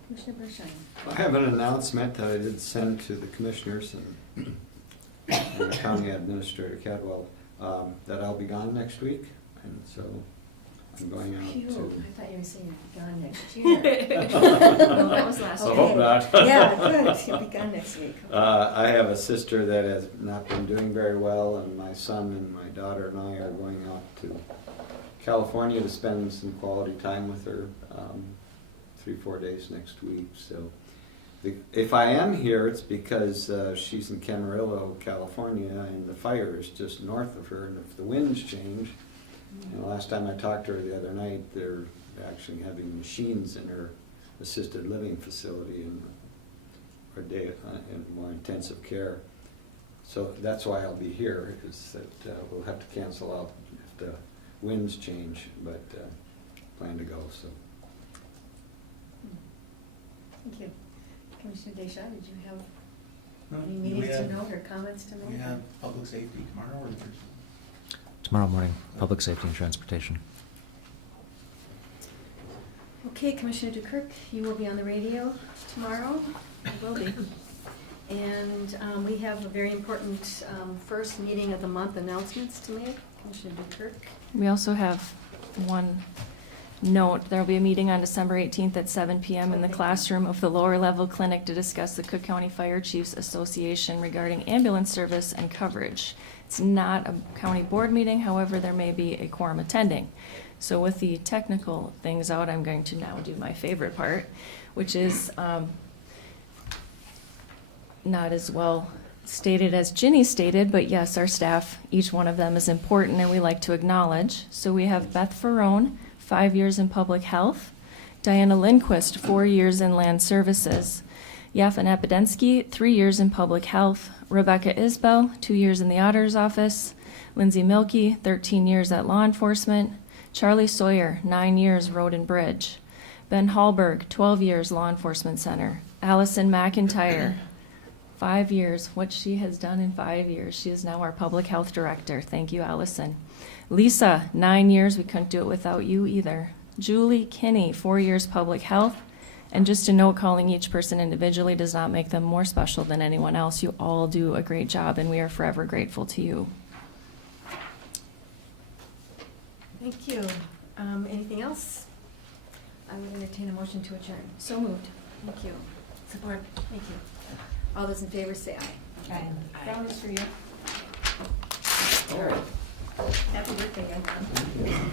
Commissioner Bershine. I have an announcement that I did send to the commissioners and the county administrator Cadwell, that I'll be gone next week, and so I'm going out Phew, to. I thought you were saying you'd be gone next year. No, that was last I year. hope not. Yeah, good, you'll be gone next week. I have a sister that has not been doing very well, and my son and my daughter and I are going out to California to spend some quality time with her, 3-4 days next week. So if I am here, it's because she's in Camarillo, California, and the fire is just north of her, and if the winds change, and the last time I talked to her the other night, they're actually having machines in her assisted living facility and or day in more intensive care. So that's why I'll be here, is that we'll have to cancel out if the winds change, but plan to go. So. Thank you. Commissioner Deschamps, did you have No, any we meetings to have- note or comments to make? We have public safety tomorrow or Thursday? Tomorrow morning, public safety and transportation. Okay, Commissioner DeKirk, you will be on the radio tomorrow. Will be. And we have a very important first meeting of the month announcements to make. Commissioner DeKirk. We also have one note. There will be a meeting on December 18th at 7 p.m. in the classroom of the lower level clinic to discuss the Cook County Fire Chiefs Association regarding ambulance service and coverage. It's not a county board meeting, however, there may be a quorum attending. So with the technical things out, I'm going to now do my favorite part, which is not as well stated as Ginny stated, but yes, our staff, each one of them is important and we like to acknowledge. So we have Beth Ferrone, 5 years in public health, Diana Lindquist, 4 years in land services, Yafin Epidensky, 3 years in public health, Rebecca Isbell, 2 years in the auditor's office, Lindsay Milkey, 13 years at law enforcement, Charlie Sawyer, 9 years road and bridge, Ben Hallberg, 12 years law enforcement center, Allison McIntyre, 5 years, what she has done in 5 years. She is now our public health director. Thank you, Allison. Lisa, 9 years. We couldn't do it without you either. Julie Kinney, 4 years public health. And just a note, calling each person individually does not make them more special than anyone else. You all do a great job, and we are forever grateful to you. Thank you. Anything else? I would entertain a motion to adjourn. So moved. Thank you. Support. Thank you. All those in favor say aye. Brownies for you. All right. Happy birthday, Anton.